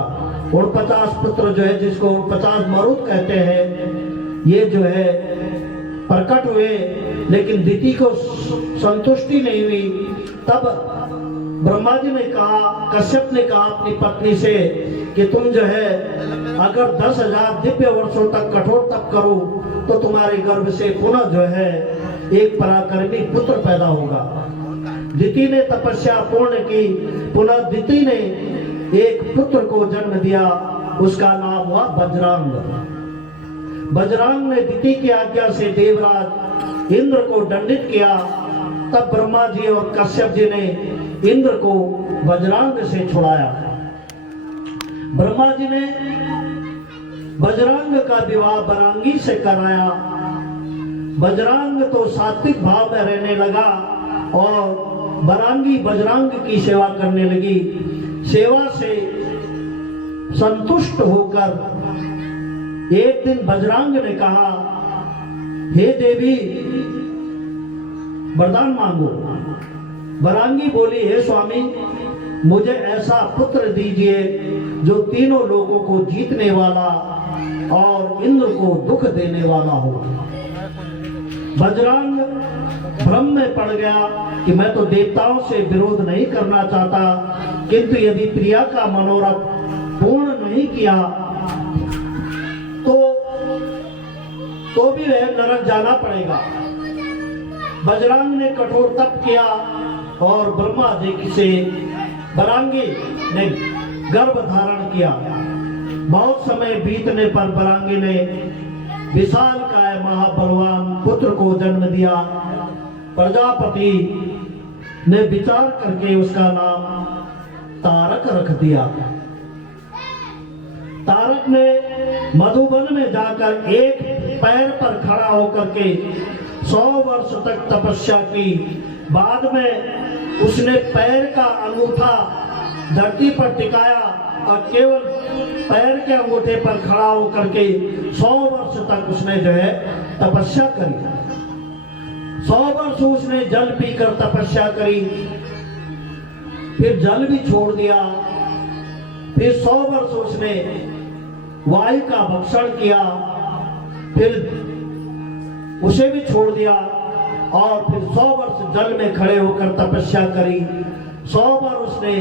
49 पुत्र जो है, जिसको 50 मरुत कहते हैं, ये जो है प्रकट हुए। लेकिन दिति को संतुष्टि नहीं हुई। तब ब्रह्मा जी ने कहा, कश्यप ने कहा अपनी पत्नी से कि तुम जो है अगर 10,000 दिव्य वर्षों तक कठोर तप करो तो तुम्हारे गर्भ से पुनः जो है एक पराक्रमी पुत्र पैदा होगा। दिति ने तपस्या पूर्ण की, पुनः दिति ने एक पुत्र को जन्म दिया, उसका नाम हुआ बजरांग। बजरांग ने दिति की आज्ञा से देवराज इंद्र को दंडित किया। तब ब्रह्मा जी और कश्यप जी ने इंद्र को बजरांग से छुड़ाया। ब्रह्मा जी ने बजरांग का विवाह बरांगी से कराया। बजरांग तो सात्विक भाव में रहने लगा और बरांगी बजरांग की सेवा करने लगी। सेवा से संतुष्ट होकर एक दिन बजरांग ने कहा, हे देवी वरदान मांगो। बरांगी बोली, हे स्वामी मुझे ऐसा पुत्र दीजिए जो तीनों लोगों को जीतने वाला और इंद्र को दुख देने वाला हो। बजरंग भ्रम में पड़ गया कि मैं तो देवताओं से विरोध नहीं करना चाहता, किंतु यदि प्रिया का मनोरथ पूर्ण नहीं किया तो भी वह नरक जाना पड़ेगा। बजरंग ने कठोर तप किया और ब्रह्मा जी से बरांगी ने गर्भ धारण किया। बहुत समय बीतने पर बरांगी ने विशालकाय महाबलवान पुत्र को जन्म दिया। प्रजापति ने विचार करके उसका नाम तारक रख दिया। तारक ने मधुबन में जाकर एक पैर पर खड़ा होकर के 100 वर्ष तक तपस्या की। बाद में उसने पैर का अंगूठा धरती पर टिकाया और केवल पैर के अंगूठे पर खड़ा होकर के 100 वर्ष तक उसने जो है तपस्या करी। 100 वर्ष उसने जल पीकर तपस्या करी, फिर जल भी छोड़ दिया। फिर 100 वर्ष उसने वायु का भक्षण किया, फिर उसे भी छोड़ दिया और फिर 100 वर्ष जल में खड़े होकर तपस्या करी। 100 बार उसने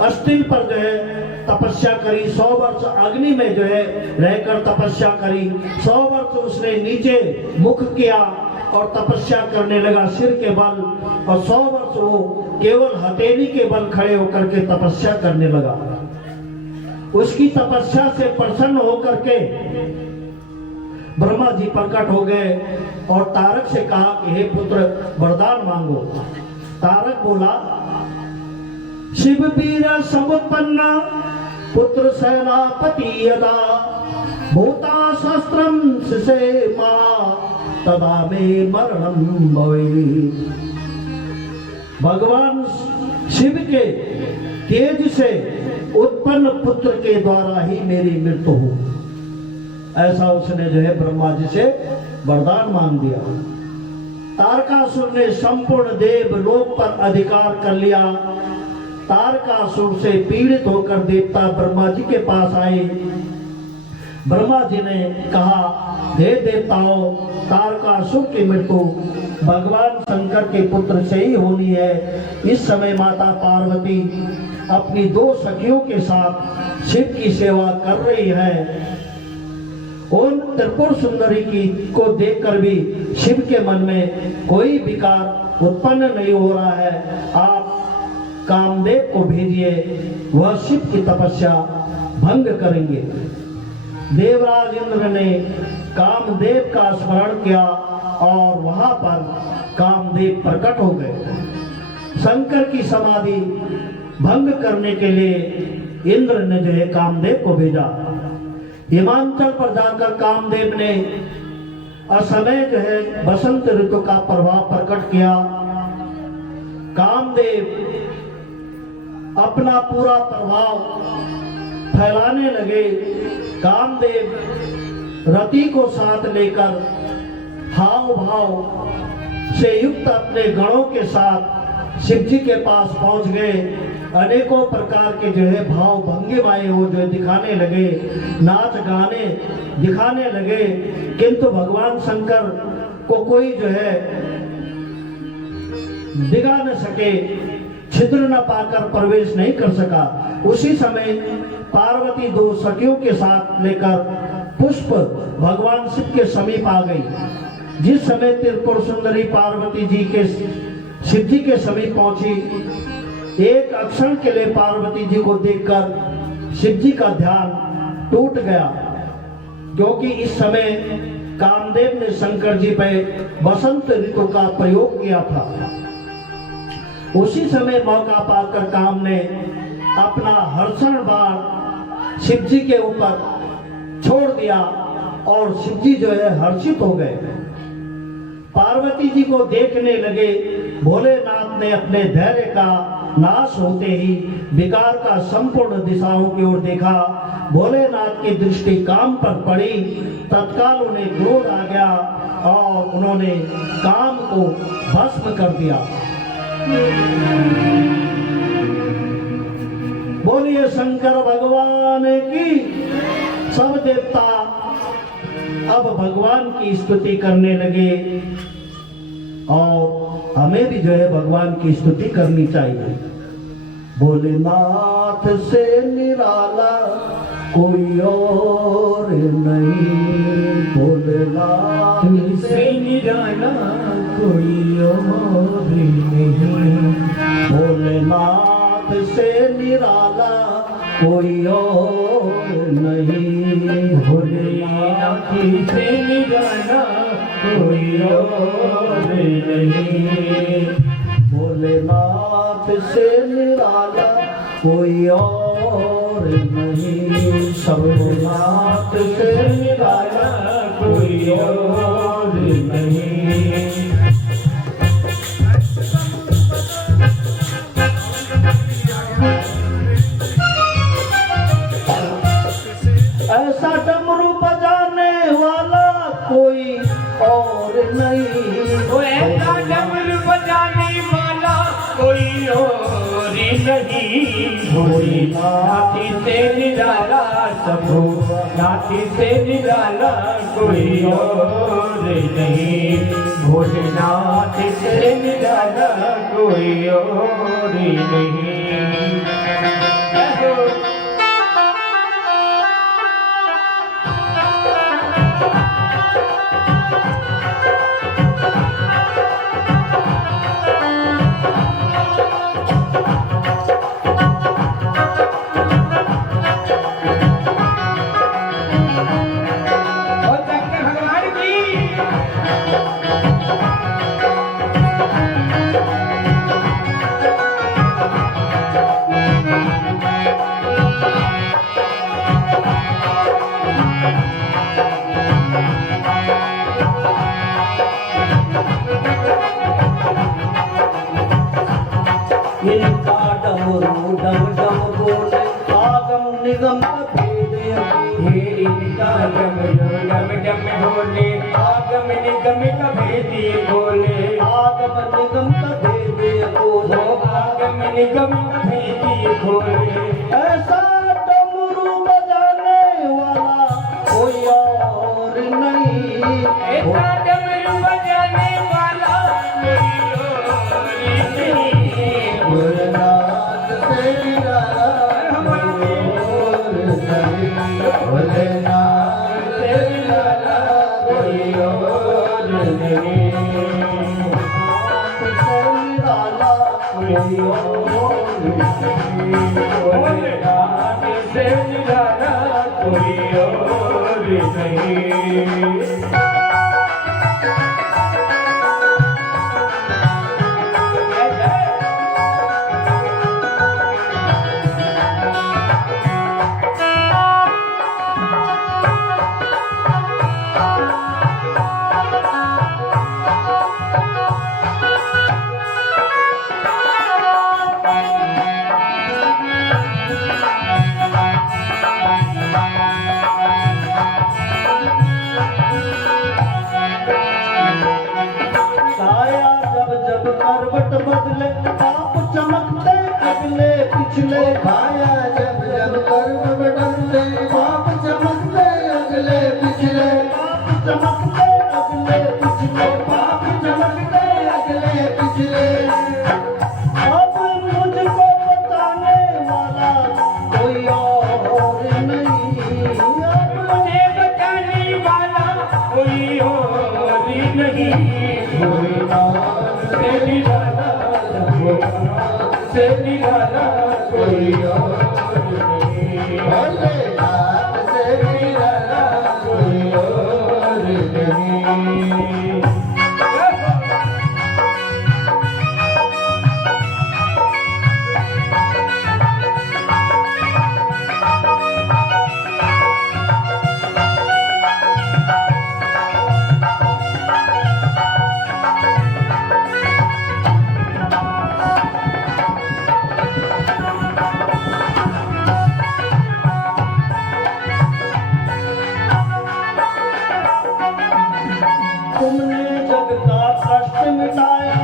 अस्तिल पर जो है तपस्या करी। 100 वर्ष अग्नि में जो है रहकर तपस्या करी। 100 वर्ष उसने नीचे मुख किया और तपस्या करने लगा सिर के बल, और 100 वर्ष वो केवल हथेली के बल खड़े होकर के तपस्या करने लगा। उसकी तपस्या से प्रसन्न होकर के ब्रह्मा जी प्रकट हो गए और तारक से कहा कि हे पुत्र वरदान मांगो। तारक बोला, शिव वीर समुत्पन्न पुत्र सेनापति यदा भूता शस्त्रम से मां तदा में मरणम भवे। भगवान शिव के तेज से उत्पन्न पुत्र के द्वारा ही मेरी मृत्यु हो, ऐसा उसने जो है ब्रह्मा जी से वरदान मांग दिया। तारकासुर ने संपूर्ण देव लोक पर अधिकार कर लिया। तारकासुर से पीड़ित होकर देवता ब्रह्मा जी के पास आए। ब्रह्मा जी ने कहा, हे देवताओं, तारकासुर की मृत्यु भगवान शंकर के पुत्र से ही होनी है। इस समय माता पार्वती अपनी 2 सखियों के साथ शिव की सेवा कर रही है। उन त्रिपुर सुंदरी की को देखकर भी शिव के मन में कोई विकार उत्पन्न नहीं हो रहा है। आप कामदेव को भेजिए, वह शिव की तपस्या भंग करेंगे। देवराज इंद्र ने कामदेव का स्मरण किया और वहां पर कामदेव प्रकट हो गए। शंकर की समाधि भंग करने के लिए इंद्र ने जो है कामदेव को भेजा। हिमांचल पर जाकर कामदेव ने असमय जो है बसंत ऋतु का प्रभाव प्रकट किया। कामदेव अपना पूरा प्रभाव फैलाने लगे। कामदेव रति को साथ लेकर हाव भाव से युक्त अपने गणों के साथ शिव जी के पास पहुंच गए। अनेकों प्रकार के जो है भाव भंगिमाएं वो जो दिखाने लगे, नाच गाने दिखाने लगे, किंतु भगवान शंकर को कोई जो है दिखा न सके। छिद्र न पाकर प्रवेश नहीं कर सका। उसी समय पार्वती दो सखियों के साथ लेकर पुष्प भगवान शिव के समीप आ गई। जिस समय त्रिपुर सुंदरी पार्वती जी के शिव जी के समीप पहुंची, एक क्षण के लिए पार्वती जी को देखकर शिव जी का ध्यान टूट गया, क्योंकि इस समय कामदेव ने शंकर जी पे बसंत ऋतु का प्रयोग किया था। उसी समय मौका पाकर काम ने अपना हर्षण बाण शिव जी के ऊपर छोड़ दिया और शिव जी जो है हर्षित हो गए। पार्वती जी को देखने लगे। भोलेनाथ ने अपने धैर्य का नाश होते ही विकार का संपूर्ण दिशाओं की ओर देखा। भोलेनाथ की दृष्टि काम पर पड़ी। तत्काल उन्हें क्रोध आ गया और उन्होंने काम को भस्म कर दिया। बोलिए शंकर भगवान की। सब देवता अब भगवान की स्तुति करने लगे और हमें भी जो है भगवान की स्तुति करनी चाहिए। भोलेनाथ से निराला कोई और नहीं, भोलेनाथ से निराला कोई और नहीं, भोलेनाथ से निराला कोई और नहीं, भोलेनाथ से निराला कोई और नहीं, भोलेनाथ से निराला कोई और नहीं, सर्वनाथ से निराला कोई और नहीं। ऐसा डमरू बजाने वाला कोई और नहीं, ऐसा डमरू बजाने वाला कोई और नहीं, भोलेनाथ से निराला सबो नाथ से निराला कोई और नहीं, भोलेनाथ से निराला कोई और नहीं। इनका डमरू डम डम बोले आगम निगम भेद हे इनका डम डम डम बोले आगम निगम का भेदी बोले, आगम निगम का भेद बोले, आगम निगम का भेदी बोले। ऐसा डमरू बजाने वाला कोई और नहीं, ऐसा डमरू बजाने वाला कोई और नहीं, भोलेनाथ से निराला कोई और नहीं, भोलेनाथ से निराला कोई और नहीं, कोई और नहीं, भोलेनाथ से निराला कोई और नहीं। नाथ से निराला से निराला कोई और नहीं। भोलेनाथ से निराला कोई और नहीं। तुमने जग का कष्ट मिटाया,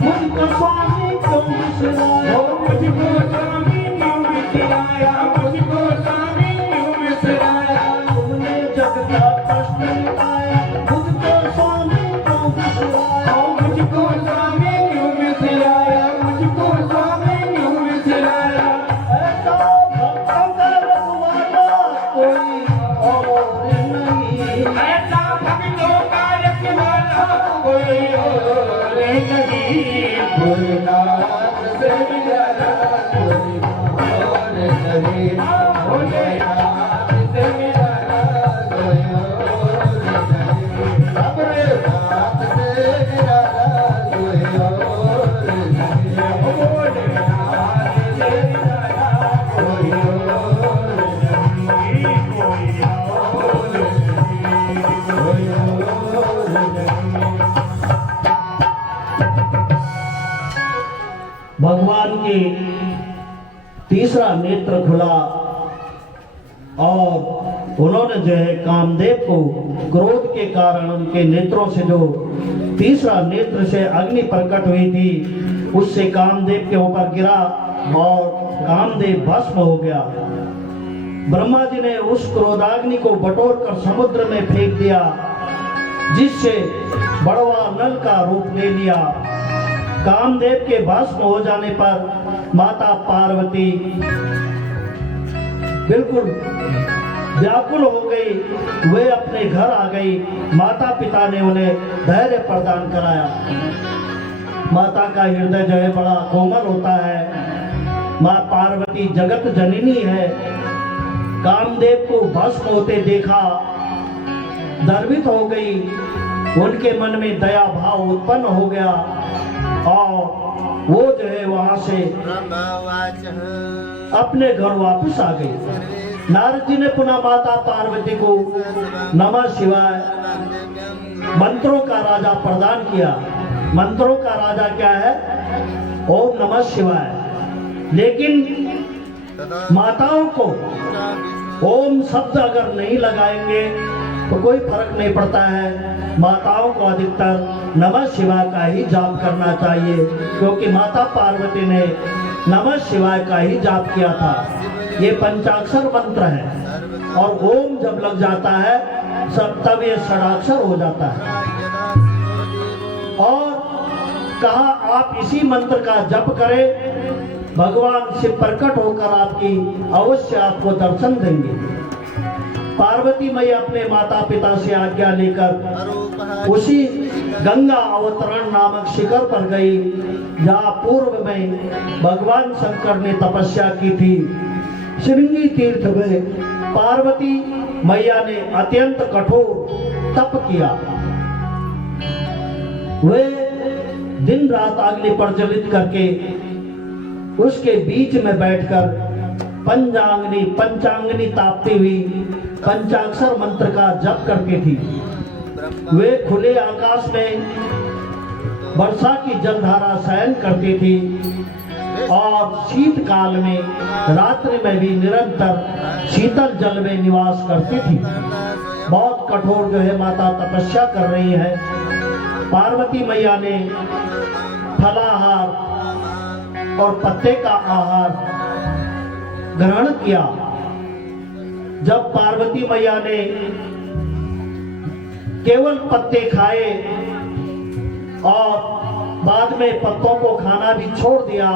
मुझको स्वामी क्यों बिसराया? मुझको स्वामी क्यों बिसराया, मुझको स्वामी क्यों बिसराया। तुमने जग का कष्ट मिटाया, मुझको स्वामी क्यों बिसराया? मुझको स्वामी क्यों बिसराया, मुझको स्वामी क्यों बिसराया। ऐसा भक्तों का रखवाला कोई और नहीं। ऐसा भक्तों का रखवाला कोई और नहीं। भोलेनाथ से निराला कोई और नहीं। भोलेनाथ से निराला कोई और नहीं। अमरनाथ से निराला कोई और नहीं। भोलेनाथ से निराला कोई और नहीं। कोई और नहीं। भगवान के तीसरा नेत्र खुला और उन्होंने जो है कामदेव को क्रोध के कारण उनके नेत्रों से जो तीसरा नेत्र से अग्नि प्रकट हुई थी उससे कामदेव के ऊपर गिरा और कामदेव भस्म हो गया। ब्रह्मा जी ने उस क्रोधाग्नि को बटोर कर समुद्र में फेंक दिया, जिससे बड़वा नल का रूप ले लिया। कामदेव के भस्म हो जाने पर माता पार्वती बिल्कुल व्याकुल हो गई, वे अपने घर आ गई। माता पिता ने उन्हें धैर्य प्रदान कराया। माता का हृदय जो है बड़ा कोमल होता है। माँ पार्वती जगत जननी है। कामदेव को भस्म होते देखा, गर्वित हो गई। उनके मन में दया भाव उत्पन्न हो गया और वो जो है वहां से अपने घर वापस आ गई। नारद जी ने पुनः माता पार्वती को नमः शिवाय मंत्रों का राजा प्रदान किया। मंत्रों का राजा क्या है? ओम नमः शिवाय। लेकिन माताओं को ओम शब्द अगर नहीं लगाएंगे तो कोई फर्क नहीं पड़ता है। माताओं को अधिकतर नमः शिवाय का ही जाप करना चाहिए, क्योंकि माता पार्वती ने नमः शिवाय का ही जाप किया था। ये पंचाक्षर मंत्र है और ओम जब लग जाता है सब तब ये षडाक्षर हो जाता है। और कहा आप इसी मंत्र का जप करें, भगवान शिव प्रकट होकर आपकी अवश्य आपको दर्शन देंगे। पार्वती मैया अपने माता पिता से आज्ञा लेकर उसी गंगा अवतरण नामक शिखर पर गई, जहाँ पूर्व में भगवान शंकर ने तपस्या की थी। श्रृंगी तीर्थ में पार्वती मैया ने अत्यंत कठोर तप किया। वे दिन रात अग्नि प्रज्वलित करके उसके बीच में बैठकर पंचांगनी तापती हुई पंचाक्षर मंत्र का जप करती थी। वे खुले आकाश में वर्षा की जलधारा शयन करती थी और शीतकाल में रात्रि में भी निरंतर शीतल जल में निवास करती थी। बहुत कठोर जो है माता तपस्या कर रही है। पार्वती मैया ने फलाहार और पत्ते का आहार ग्रहण किया। जब पार्वती मैया ने केवल पत्ते खाए और बाद में पत्तों को खाना भी छोड़ दिया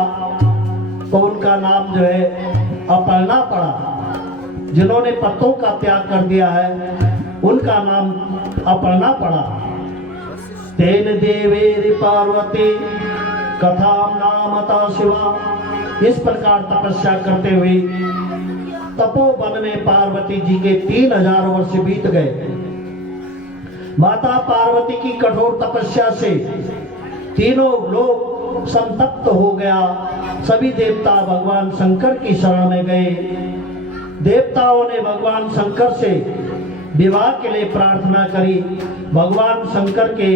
तो उनका नाम जो है अपर्णा पड़ा। जिन्होंने पत्तों का त्याग कर दिया है उनका नाम अपर्णा पड़ा। तेन देवेरि पार्वती कथा नामता शिवा। इस प्रकार तपस्या करते हुए तपोवन में पार्वती जी के 3000 वर्ष बीत गए। माता पार्वती की कठोर तपस्या से तीनों लोग संतप्त हो गया। सभी देवता भगवान शंकर की शरण में गए। देवताओं ने भगवान शंकर से विवाह के लिए प्रार्थना करी। भगवान शंकर के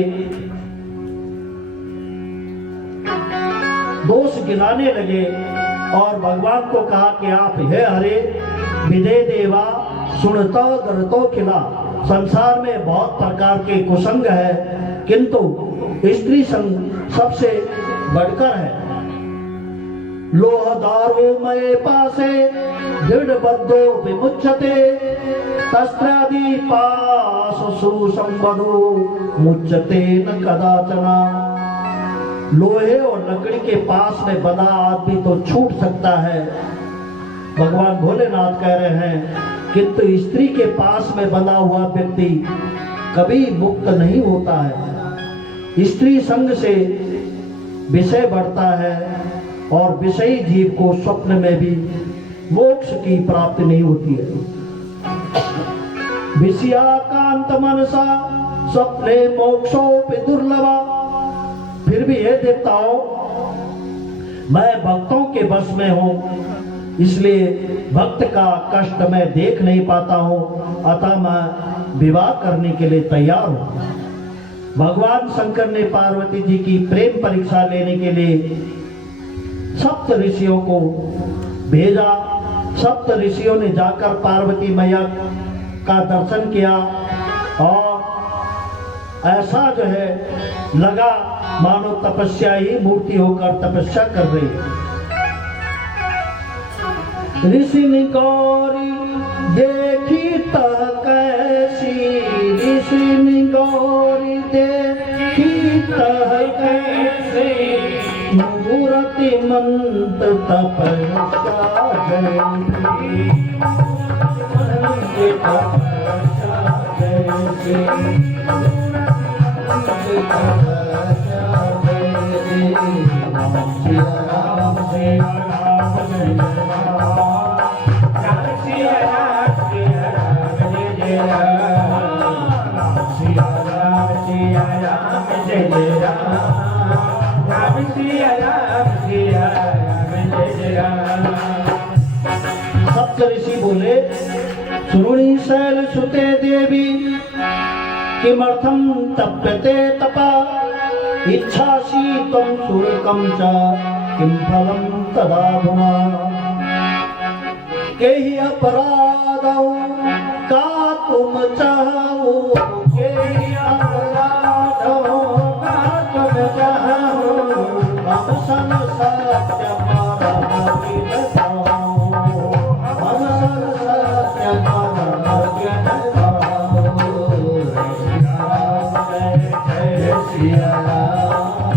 दोष गिनाने लगे और भगवान को कहा कि आप हे हरे विदे देवा सुनतो दरतो खिला। संसार में बहुत प्रकार के कुसंग है, किंतु स्त्री संग सबसे बढ़कर है। लोहदारो मये पासे दृढ़ बद्धो विमुच्यते तस्त्रादि पास सुसंबधो मुच्यते न कदाचना। लोहे और लकड़ी के पास में बंधा आदमी तो छूट सकता है, भगवान भोलेनाथ कह रहे हैं, किंतु स्त्री के पास में बंधा हुआ व्यक्ति कभी मुक्त नहीं होता है। स्त्री संग से विषय बढ़ता है और विषयी जीव को स्वप्न में भी मोक्ष की प्राप्ति नहीं होती है। विषयाकांत मनसा स्वप्ने मोक्षोपि दुर्लभा। फिर भी ये देवताओं, मैं भक्तों के बस में हूँ, इसलिए भक्त का कष्ट मैं देख नहीं पाता हूँ, अतः मैं विवाह करने के लिए तैयार हूँ। भगवान शंकर ने पार्वती जी की प्रेम परीक्षा लेने के लिए सप्त ऋषियों को भेजा। सप्त ऋषियों ने जाकर पार्वती मैया का दर्शन किया और ऐसा जो है लगा मानो तपस्या ही मूर्ति होकर तपस्या कर रही है। ऋषि ने गौरी देखी तह कैसी, ऋषि ने गौरी देखी तह कैसी, मूर्ति मंत तपस्या जयती, सप्त ऋषि बोले, सुरुणि शैल सुते देवी किमर्थम तप्यते तपा, इच्छासी त्वं शुल्कं च किं फलं तदाधुना। केहि अपराधौ का तुम चाहो, केहि अपराधौ का तुम चाहो, हम सन सत्य परम बताओ, हम सन सत्य परम बताओ। जय सिया राम,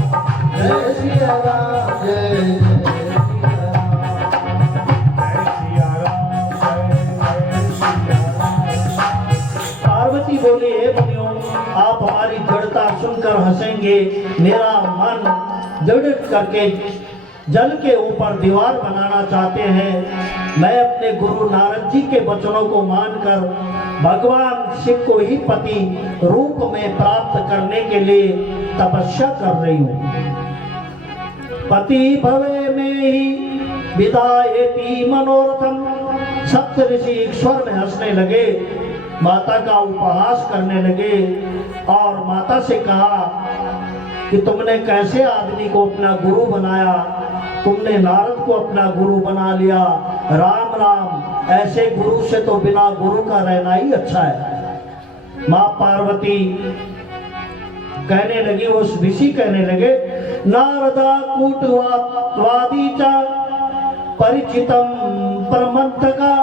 जय सिया राम, जय पार्वती बोली, हे मुनियों, आप हमारी जड़ता सुनकर हंसेंगे। मेरा मन जड़ करके जल के ऊपर दीवार बनाना चाहते हैं। मैं अपने गुरु नारद जी के वचनों को मानकर भगवान शिव को ही पति रूप में प्राप्त करने के लिए तपस्या कर रही हूँ। पति भवे में ही विदायति मनोरथम। सप्त ऋषि एक स्वर में हंसने लगे, माता का उपहास करने लगे और माता से कहा कि तुमने कैसे आदमी को अपना गुरु बनाया, तुमने नारद को अपना गुरु बना लिया। राम राम, ऐसे गुरु से तो बिना गुरु का रहना ही अच्छा है। माँ पार्वती कहने लगी, उस ऋषि कहने लगे, नारदा कूटवादी च परिचितम परमंथका,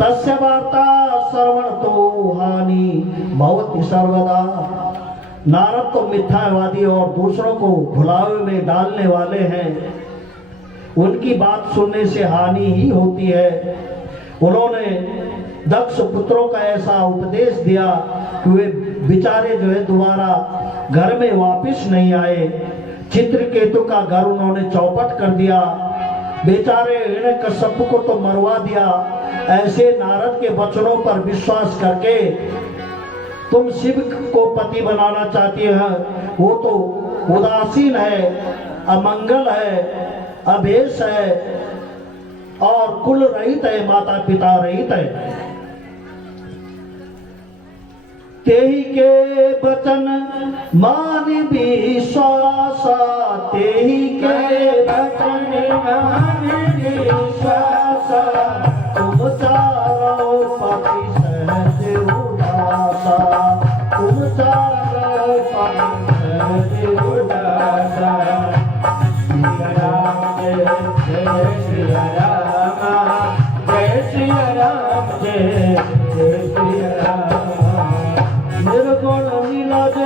तस्य वार्ता श्रवण तो हानि भवति सर्वदा। नारद तो मिथ्यावादी और दूसरों को भुलावे में डालने वाले हैं, उनकी बात सुनने से हानि ही होती है। उन्होंने दक्ष पुत्रों का ऐसा उपदेश दिया कि वे बेचारे जो है दोबारा घर में वापस नहीं आए। चित्रकेतु का घर उन्होंने चौपट कर दिया। बेचारे हिरण्यकश्यप को तो मरवा दिया। ऐसे नारद के वचनों पर विश्वास करके तुम शिव को पति बनाना चाहती है, वो तो उदासीन है, अमंगल है, अभेश है और कुल रहित है, माता पिता रहित है। तेहि के बचन मान विश्वासा, तेहि के बचन मान विश्वासा, तुम चारो पति सहज उदासा, तुम चारो पति सहज उदासा। सिया राम जय जय सिया राम, जय सिया राम जय जय सिया राम। निर्गुण नीलज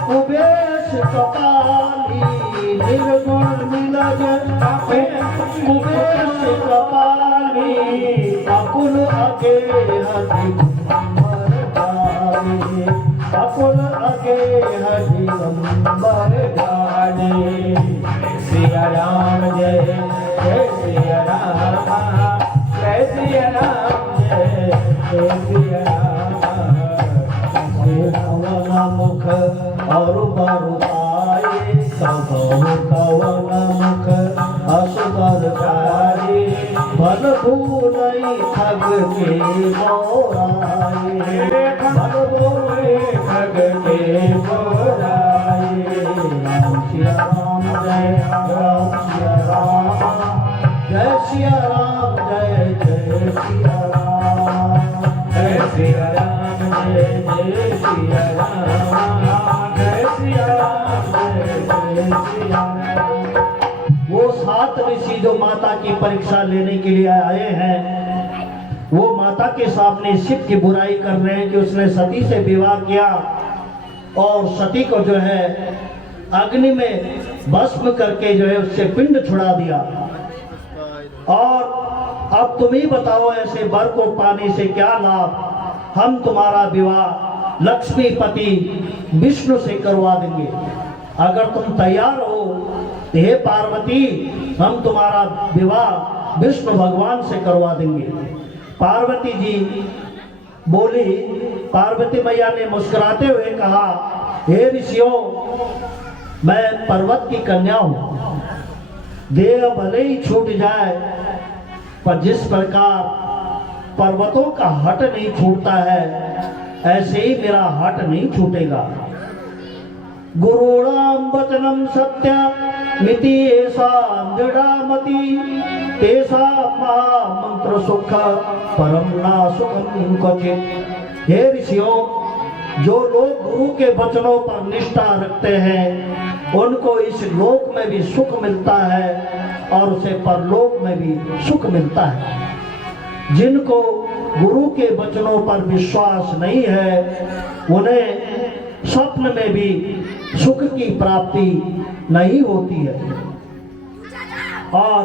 कुबेश कपाली, निर्गुण नीलज कुबेश कपाली, अकुल अगे हरिगंबर गाने, अकुल अगे हरिगंबर गाने। सिया राम जय जय सिया राम, जय सिया राम जय जय सिया राम। कवन मुख और बर पाए, कवन मुख असुबर गाए, भल भूलई ठग के मोराए, भल भूले ठग के मोराए। राम सिया राम जय राम सिया राम, जय सिया राम जय जय सिया राम, जय सिया राम जय जय सिया राम, जय सिया राम जय जय सिया राम। वो 7 ऋषि जो माता की परीक्षा लेने के लिए आए हैं, वो माता के सामने शिव की बुराई कर रहे हैं कि उसने सती से विवाह किया और सती को जो है अग्नि में भस्म करके जो है उससे पिंड छुड़ा दिया। और अब तुम ही बताओ ऐसे वर को पाने से क्या लाभ, हम तुम्हारा विवाह लक्ष्मीपति विष्णु से करवा देंगे। अगर तुम तैयार हो हे पार्वती, हम तुम्हारा विवाह विष्णु भगवान से करवा देंगे। पार्वती जी बोली, पार्वती मैया ने मुस्कुराते हुए कहा, हे ऋषियों, मैं पर्वत की कन्या हूं, देह भले ही छूट जाए पर जिस प्रकार पर्वतों का हट नहीं छूटता है, ऐसे ही मेरा हट नहीं छूटेगा। गुरुणाम वचनम सत्य मिति येषां दृढ़मति, तेषां महामंत्र सुख परम ना सुखम क्वचित्। हे ऋषियों, जो लोग गुरु के वचनों पर निष्ठा रखते हैं, उनको इस लोक में भी सुख मिलता है और उसे परलोक में भी सुख मिलता है। जिनको गुरु के वचनों पर विश्वास नहीं है, उन्हें स्वप्न में भी सुख की प्राप्ति नहीं होती है। और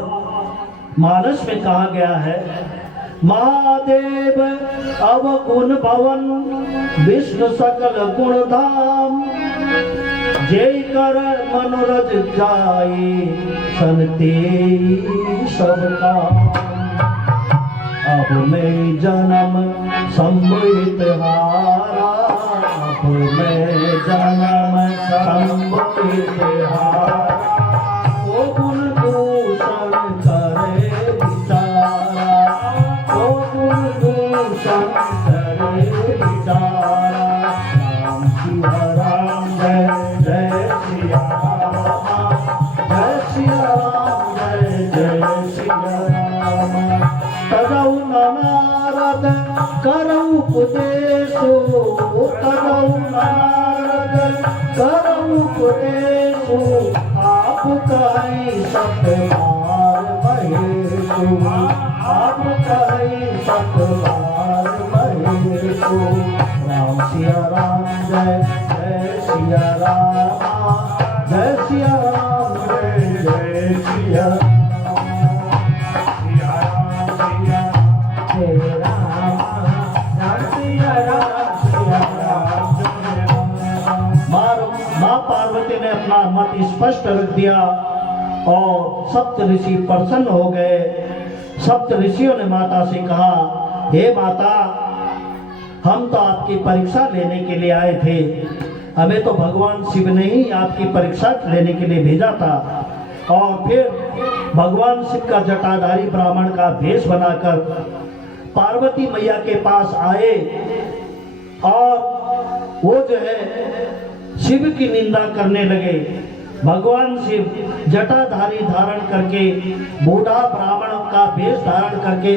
मानस में कहा गया है, महादेव अवगुण भवन विष्णु सकल गुण धाम, जय कर मनोरथ जाए सनते सबका। अब मैं जन्म संबित हारा, अब मैं जन्म संबित हारा, ओ गुण दूषण करे विचारा, ओ गुण दूषण करे विचारा। राम सिया राम जय जय सिया राम, जय सिया राम जय जय सिया राम। तदौ नारद करौ उपदेशो, तदौ नारद करौ उपदेशो, आप कहीं सतबार महेशो, आप कहीं सतबार महेशो। राम सिया राम जय जय सिया राम, जय सिया राम जय जय सिया राम। माँ अपना मत स्पष्ट रख दिया और सप्त ऋषि प्रसन्न हो गए। सप्त ऋषियों ने माता से कहा, हे माता, हम तो आपकी परीक्षा लेने के लिए आए थे, हमें तो भगवान शिव ने ही आपकी परीक्षा लेने के लिए भेजा था। और फिर भगवान शिव का जटाधारी ब्राह्मण का भेष बनाकर पार्वती मैया के पास आए और वो जो है शिव की निंदा करने लगे। भगवान शिव जटाधारी धारण करके, बूढ़ा ब्राह्मण का वेश धारण करके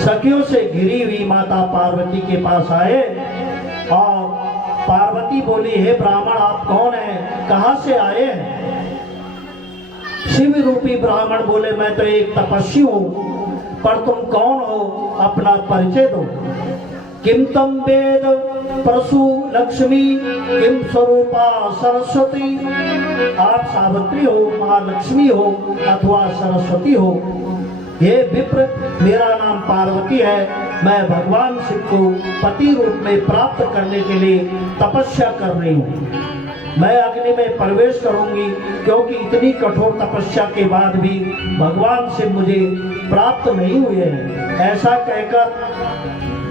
सखियों से घिरी हुई माता पार्वती के पास आए और पार्वती बोली, हे ब्राह्मण, आप कौन हैं, कहां से आए हैं? शिव रूपी ब्राह्मण बोले, मैं तो एक तपस्वी हूं, पर तुम कौन हो, अपना परिचय दो। किम तम वेद परशु लक्ष्मी किम स्वरूपा सरस्वती, आप सावित्री हो, महालक्ष्मी हो अथवा सरस्वती हो। हे विप्र, मेरा नाम पार्वती है, मैं भगवान शिव को पति रूप में प्राप्त करने के लिए तपस्या कर रही हूँ। मैं अग्नि में प्रवेश करूंगी, क्योंकि इतनी कठोर तपस्या के बाद भी भगवान शिव मुझे प्राप्त नहीं हुए हैं। ऐसा कहकर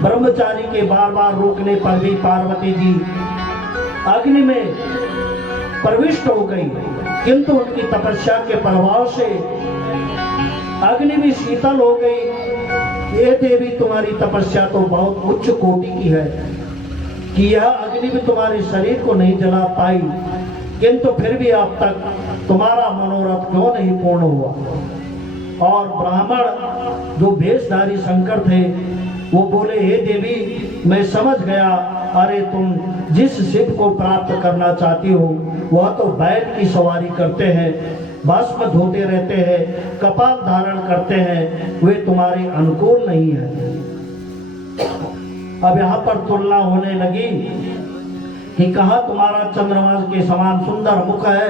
ब्रह्मचारी के बार बार रोकने पर भी पार्वती जी अग्नि में प्रविष्ट हो गई, किंतु उनकी तपस्या के प्रभाव से अग्नि भी शीतल हो गई। ये देवी, तुम्हारी तपस्या तो बहुत उच्च कोटि की है कि यह अग्नि भी तुम्हारे शरीर को नहीं जला पाई, किंतु फिर भी अब तक तुम्हारा मनोरथ क्यों नहीं पूर्ण हुआ। और ब्राह्मण जो भेषधारी शंकर थे वो बोले, हे देवी, मैं समझ गया, अरे तुम जिस शिव को प्राप्त करना चाहती हो वह तो बैल की सवारी करते हैं, भस्म धोते रहते हैं, कपाल धारण करते हैं, वे तुम्हारे अनुकूल नहीं है। अब यहाँ पर तुलना होने लगी कि कहाँ तुम्हारा चंद्रमा के समान सुंदर मुख है,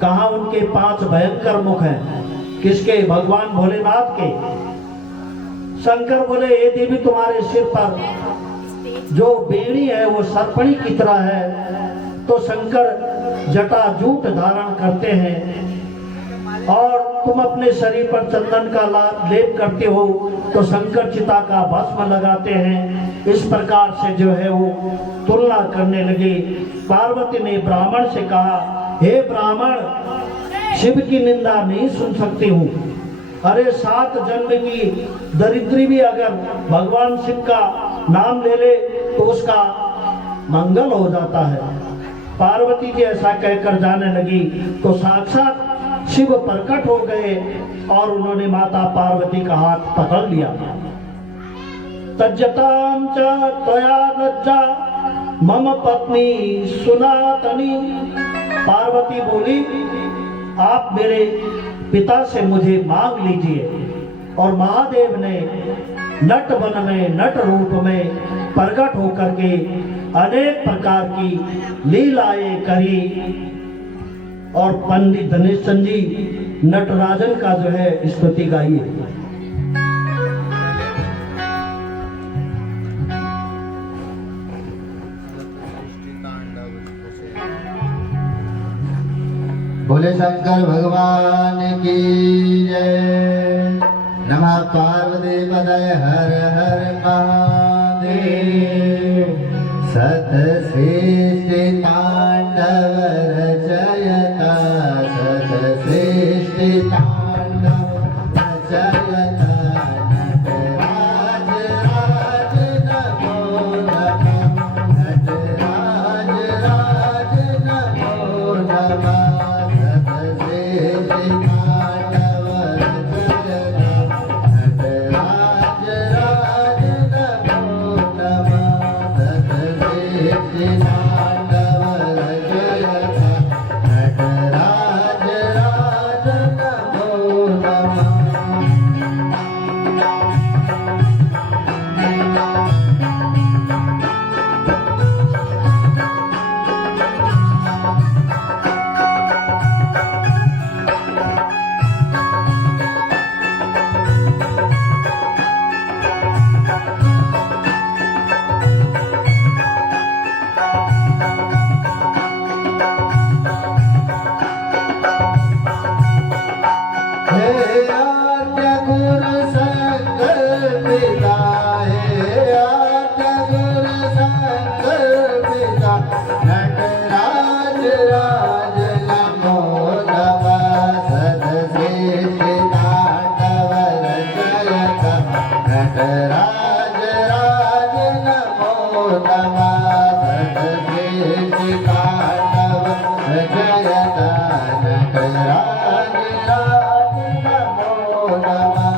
कहाँ उनके 5 भयंकर मुख हैं। किसके? भगवान भोलेनाथ के। शंकर बोले, ये देवी, तुम्हारे सिर पर जो बेड़ी है वो सर्पणी की तरह है। तो शंकर जटाजूट धारण करते हैं और तुम अपने शरीर पर चंदन का लेप करते हो तो शंकर चिता का भस्म लगाते हैं। इस प्रकार से जो है वो तुलना करने लगे। पार्वती ने ब्राह्मण से कहा, हे ब्राह्मण, शिव की निंदा नहीं सुन सकती हूँ। अरे 7 जन्म की दरिद्री भी अगर भगवान शिव का नाम ले ले तो उसका मंगल हो जाता है। पार्वती जी ऐसा कहकर जाने लगी तो साक्षात शिव प्रकट हो गए और उन्होंने माता पार्वती का हाथ पकड़ लिया। तज्जताम च त्वया लज्जा मम पत्नी सुनातनी। पार्वती बोली, आप मेरे पिता से मुझे मांग लीजिए। और महादेव ने नट वन में, नट रूप में प्रकट होकर के अनेक प्रकार की लीलाएं करी। और पंडित धनेश्वर जी नटराजन का जो है स्तुति गाइए। बोले शंकर भगवान की जय। नमः पार्वती पतये हर हर महादेव। सत सृष्टि तांडव रचयता, सत सृष्टि तांडव रचयता, नटराज राज नमो नमः, नटराज राज नमो नमः। नटराज राज नमो नमः सतश्रेष्ठ तांडव रचयता नटराज राज नमो नमः सतश्रेष्ठ तांडव रचयता नटराज राज नमो नमः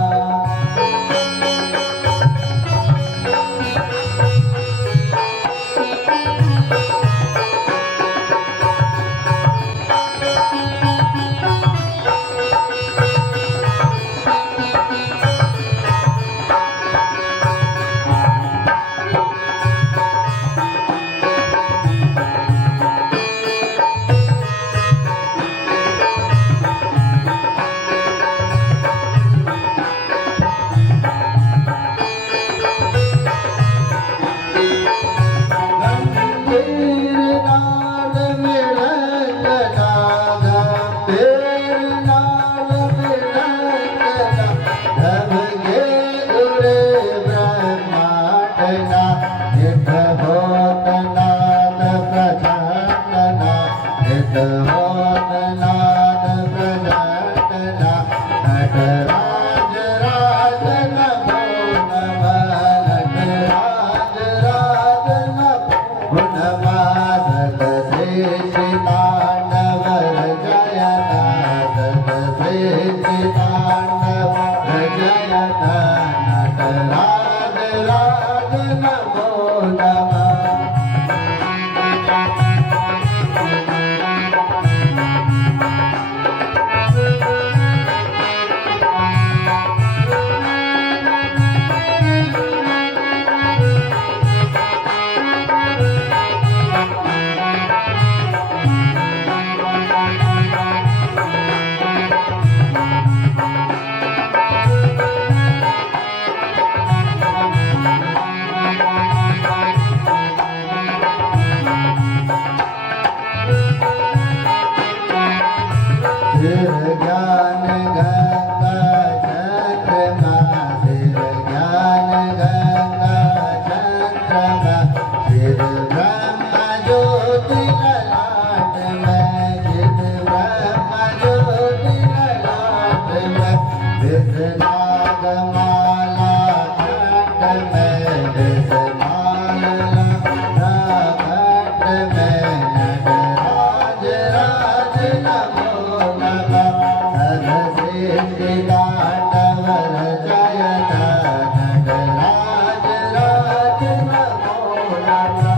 नटराज राज नमो नमः नटराज राज नमो नमः सतश्रेष्ठ तांडव रचयता सतश्रेष्ठ तांडव रचयता नटराज राज नमो नमः सिर ज्ञान गंगा चंद्रमा सिर ज्ञान गंगा चंद्रमा सिर ब्रह्म ज्योति ललाट में जित ब्रह्म ज्योति ललाट में विषनाग माला कंठ में विषमाला कंठ में नटराज राज नमो नमः सतश्रेष्ठ तांडव रचयता नटराज राज नमो नमः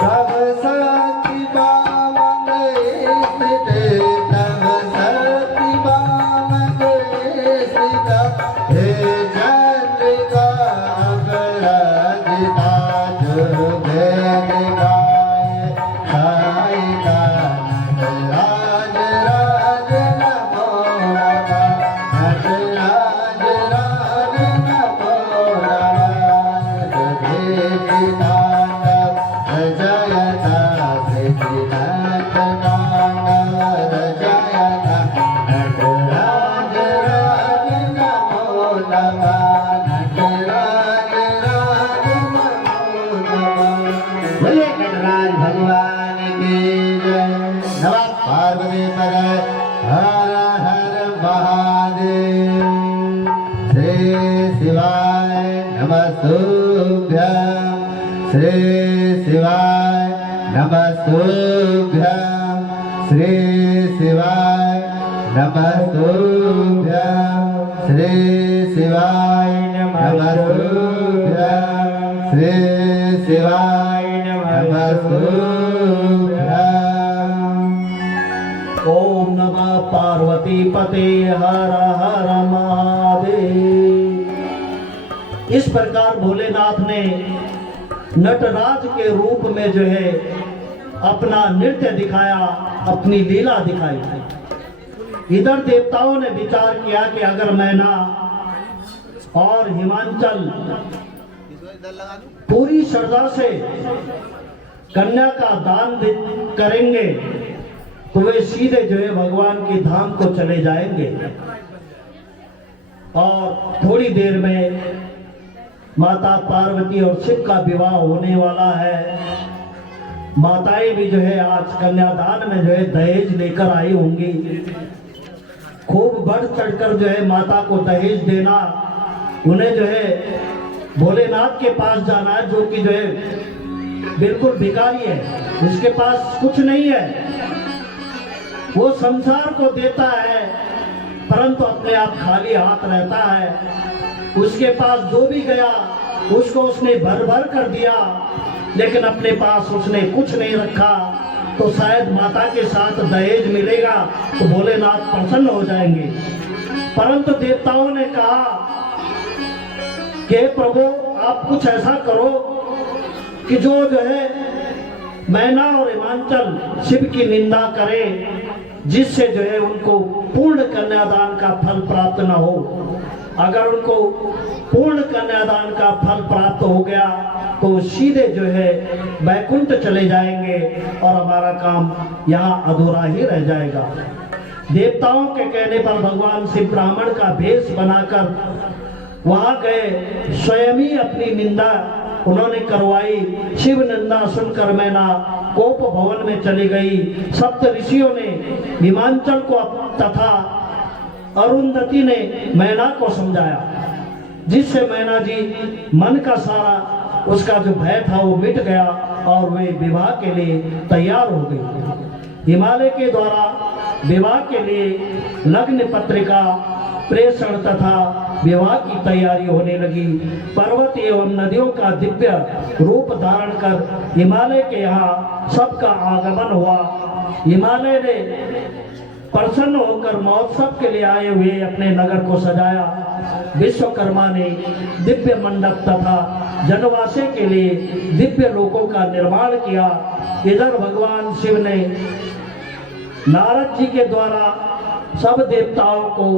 तव सती बामंग स्थित तव सती बामंग स्थित हे चंद्रिका अपराजिता जो भेद गाए गायिका नटराज राज नमो नमः नटराज राज नमो नमः जगदीश तांडव रचयता सिद्धिनाथ तांडव रचयता नटराज राज नमो नमः नटराज राज नमो नमः बोलिए नटराज भगवान की जय नमः पार्वती पदे हर हर महादेव श्री शिवाय नमः तुभ्यं श्री शिवाय नमस्तुभ्यं श्री शिवाय नमस्तुभ्यं श्री शिवाय नमस्तुभ्यं श्री शिवाय नमस्तुभ्यं। ओम नमः पार्वती पते हर हर महादेव। इस प्रकार भोलेनाथ ने नटराज के रूप में जो है अपना नृत्य दिखाया, अपनी लीला दिखाई। इधर देवताओं ने विचार किया कि अगर मैना और हिमांचल पूरी श्रद्धा से कन्या का दान करेंगे तो वे सीधे जो है भगवान के धाम को चले जाएंगे। और थोड़ी देर में माता पार्वती और शिव का विवाह होने वाला है। माताएं भी जो है आज कन्यादान में जो है दहेज लेकर आई होंगी। खूब बढ़ चढ़कर जो है माता को दहेज देना, उन्हें जो है भोलेनाथ के पास जाना है, जो कि जो है बिल्कुल भिखारी है, उसके पास कुछ नहीं है। वो संसार को देता है परंतु अपने आप खाली हाथ रहता है। उसके पास जो भी गया उसको उसने भर भर कर दिया, लेकिन अपने पास उसने कुछ नहीं रखा। तो शायद माता के साथ दहेज मिलेगा तो भोलेनाथ प्रसन्न हो जाएंगे। परंतु देवताओं ने कहा कि प्रभु आप कुछ ऐसा करो कि जो है मैना और हिमांचल शिव की निंदा करे, जिससे जो है उनको पूर्ण कन्यादान का फल प्राप्त न हो। अगर उनको पूर्ण कन्यादान का फल प्राप्त हो गया तो सीधे जो है वैकुंठ चले जाएंगे और हमारा काम यहाँ अधूरा ही रह जाएगा। देवताओं के कहने पर भगवान शिव ब्राह्मण का भेष बनाकर वहां गए। स्वयं ही अपनी निंदा उन्होंने करवाई। शिव निंदा सुनकर मैना कोप भवन में चली गई। सप्त ऋषियों ने हिमांचल को तथा अरुंधति ने मैना को समझाया, जिससे मैना जी मन का सारा उसका जो भय था वो मिट गया और वे विवाह के लिए तैयार हो गई। हिमालय के द्वारा विवाह के लिए लग्न पत्रिका प्रेषण तथा विवाह की तैयारी होने लगी। पर्वत एवं नदियों का दिव्य रूप धारण कर हिमालय के यहाँ सबका आगमन हुआ। हिमालय ने प्रसन्न होकर महोत्सव के लिए आए हुए अपने नगर को सजाया। विश्वकर्मा ने दिव्य मंडप तथा जनवासे के लिए दिव्य लोकों का निर्माण किया। इधर भगवान शिव ने नारद जी के द्वारा सब देवताओं को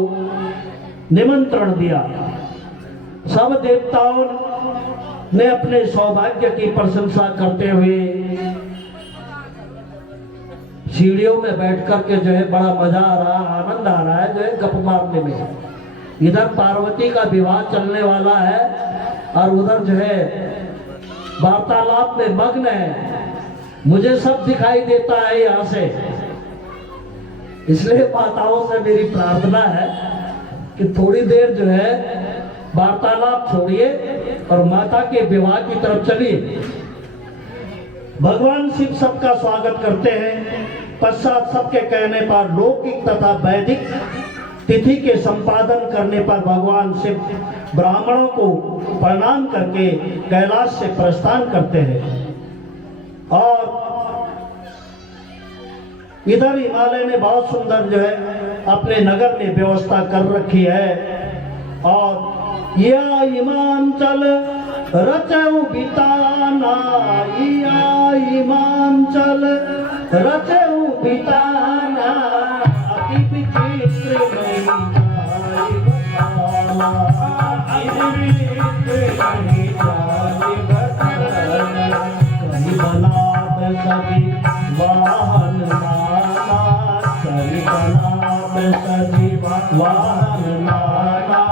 निमंत्रण दिया। सब देवताओं ने अपने सौभाग्य की प्रशंसा करते हुए सीढ़ियों में बैठ कर के जो है बड़ा मजा आ रहा, आनंद आ रहा है जो है गप मारने में। इधर पार्वती का विवाह चलने वाला है और उधर जो है वार्तालाप में मग्न है। मुझे सब दिखाई देता है यहाँ से, इसलिए माताओं से मेरी प्रार्थना है कि थोड़ी देर जो है वार्तालाप छोड़िए और माता के विवाह की तरफ चलिए। भगवान शिव सबका स्वागत करते हैं। पश्चात सबके कहने पर लौकिक तथा वैदिक तिथि के संपादन करने पर भगवान शिव ब्राह्मणों को प्रणाम करके कैलाश से प्रस्थान करते हैं। और इधर हिमालय ने बहुत सुंदर जो है अपने नगर में व्यवस्था कर रखी है। और या हिमांचल रचऊ बिताना, या हिमांचल रचऊ बिताना, अति विचित्र नहीं जाए बताना, अति विचित्र नहीं जाए बताना। कहीं बनात सभी वाहन नाना, कहीं बनात सभी वाहन नाना,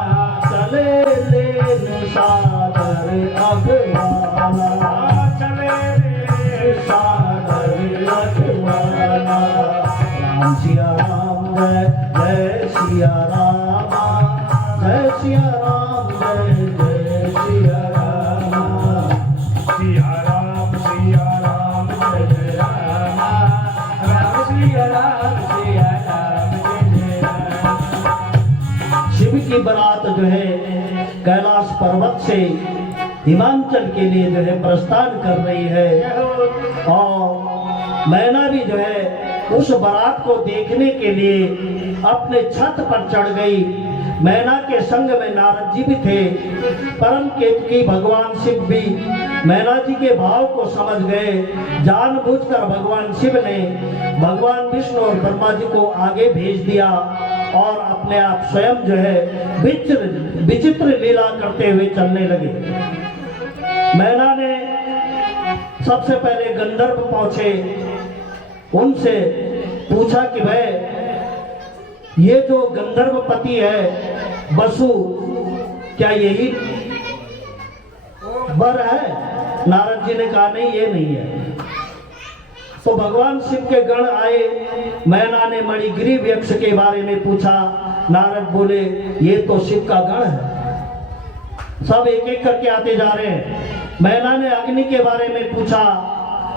चले लेन सागर अगवाना, चले लेन सागर अगवाना। राम सिया राम जय जय सिया राम, जय सिया राम जय जय सिया राम, सिया राम जय जय बारात जो है कैलाश पर्वत से हिमाचल के लिए जो है प्रस्थान कर रही है। और मैना भी जो है उस बारात को देखने के लिए अपने छत पर चढ़ गई। मैना के संग में नारद जी भी थे। परम केतकी भगवान शिव भी मैना जी के भाव को समझ गए। जानबूझकर भगवान शिव ने भगवान विष्णु और ब्रह्मा जी को आगे भेज दिया और अपने आप स्वयं जो है विचित्र लीला करते हुए चलने लगे। मैना ने सबसे पहले गंधर्व पहुंचे, उनसे पूछा कि भाई ये जो गंधर्व पति है वसु, क्या यही वर है? नारद जी ने कहा नहीं, ये नहीं है। तो भगवान शिव के गण आए। मैना ने मणिगिरी वृक्ष के बारे में पूछा। नारद बोले ये तो शिव का गण है। सब एक एक करके आते जा रहे हैं। मैना ने अग्नि के बारे में पूछा।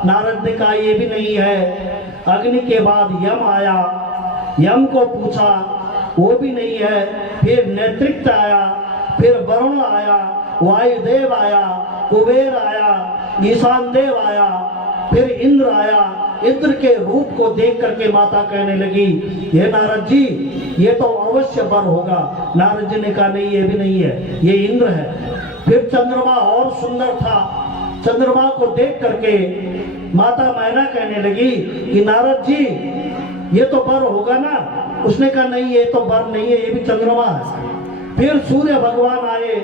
नारद ने कहा ये भी नहीं है। अग्नि के बाद यम आया, यम को पूछा, वो भी नहीं है। फिर नेतृत्व आया, फिर वरुण आया, वायुदेव आया, कुबेर आया, ईशान देव आया, फिर इंद्र आया। इंद्र के रूप को देख करके माता कहने लगी ये नारद जी ये तो अवश्य वर होगा। नारद जी ने कहा नहीं, ये भी नहीं है, ये इंद्र है। फिर चंद्रमा और सुंदर था। चंद्रमा को देख करके माता मैना कहने लगी कि नारद जी ये तो वर होगा ना? उसने कहा नहीं, ये तो वर नहीं है, ये भी चंद्रमा है। फिर सूर्य भगवान आए।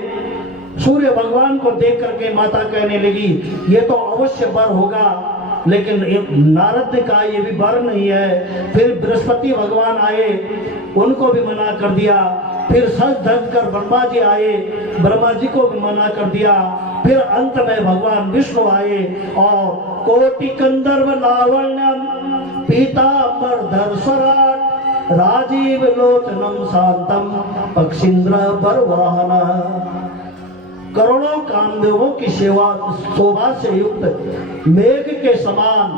सूर्य भगवान को देख करके माता कहने लगी ये तो अवश्य वर होगा। लेकिन नारद ने कहा ये भी वर नहीं है। फिर बृहस्पति भगवान आए, उनको भी मना कर दिया। फिर सज धज कर ब्रह्मा जी आए, ब्रह्मा जी को भी मना कर दिया। फिर अंत में भगवान विष्णु आए और कोटि कंदर्व लावण्यम पीतांबर धर राजीव लोचनम शांतम पक्षींद्र बरवाहना। करोड़ों कामदेवों की शोभा से युक्त मेघ के समान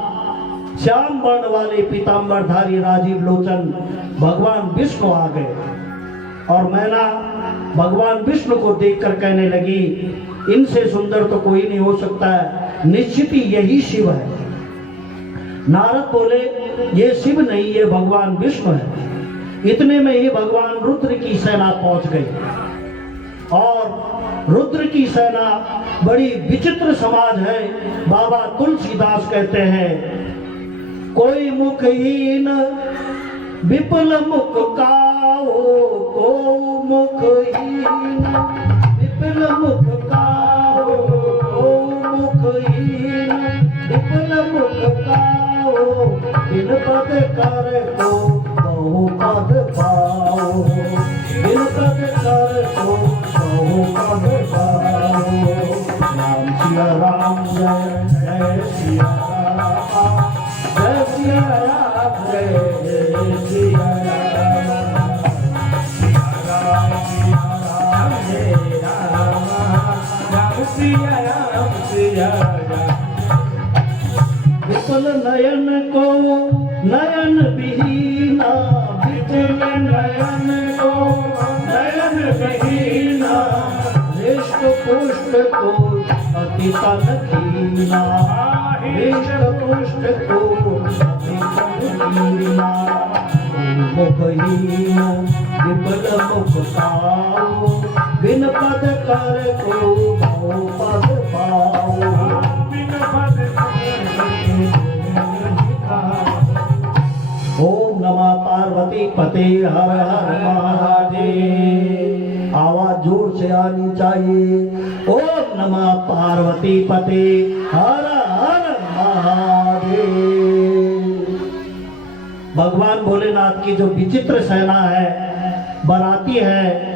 श्याम वर्ण वाले पीतांबरधारी राजीव लोचन भगवान विष्णु आ गए। और मैना भगवान विष्णु को देखकर कहने लगी इनसे सुंदर तो कोई नहीं हो सकता है, निश्चित ही यही शिव है। नारद बोले ये शिव नहीं, ये भगवान विष्णु है। इतने में ही भगवान रुद्र की सेना पहुंच गई। और रुद्र की सेना बड़ी विचित्र समाज है। बाबा तुलसीदास कहते हैं कोई मुखहीन विपुल मुख काओ, को मुखहीन विपुल मुख काओ, को मुखहीन विपुल मुख काओ, बिन पद कर को बहु पद पाओ, बिन पद कर को बहु पद पाओ। राम सिया राम जय जय सिया राम, जय सिया राम जय सिया राम, सिया राम जय राम, राम सिया राम सिया राम। विपुल नयन को नयन विहीना, विपुल नयन को नयन विहीना, हृष्ट पुष्ट को अति तनकीना, हृष्ट पुष्ट को अति तनकीना। मुखहीन विपुल मुख पाओ, बिन पद कर को बहु पद पाओ, बिन पद ओम नमः पार्वती पते हर हर महादेव। आवाज जोर से आनी चाहिए। ओम नमः पार्वती पते हर हर महादेव। भगवान भोलेनाथ की जो विचित्र सेना है, बाराती है,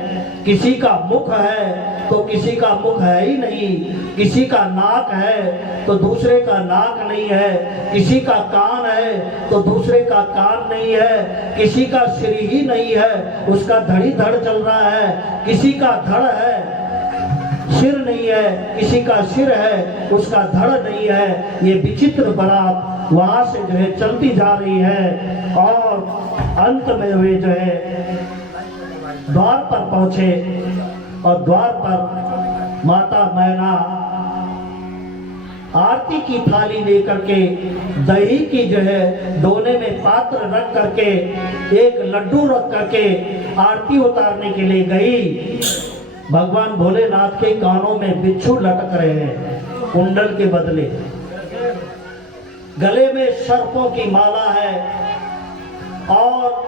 किसी का मुख है तो किसी का मुख है ही नहीं, किसी का नाक है तो दूसरे का नाक नहीं है, किसी का कान है तो दूसरे का कान नहीं है, किसी का सिर ही नहीं है उसका धड़ी धड़ चल रहा है, किसी का धड़ है सिर नहीं है, किसी का सिर है उसका धड़ नहीं है। ये विचित्र बारात वहां से जो है चलती जा रही है और अंत में वे जो है द्वार पर पहुंचे और द्वार पर माता मैना आरती की थाली लेकर के दही की जो है दोने में पात्र रख करके एक लड्डू रख करके आरती उतारने के लिए गई। भगवान भोलेनाथ के कानों में बिच्छू लटक रहे हैं कुंडल के बदले, गले में सर्पों की माला है और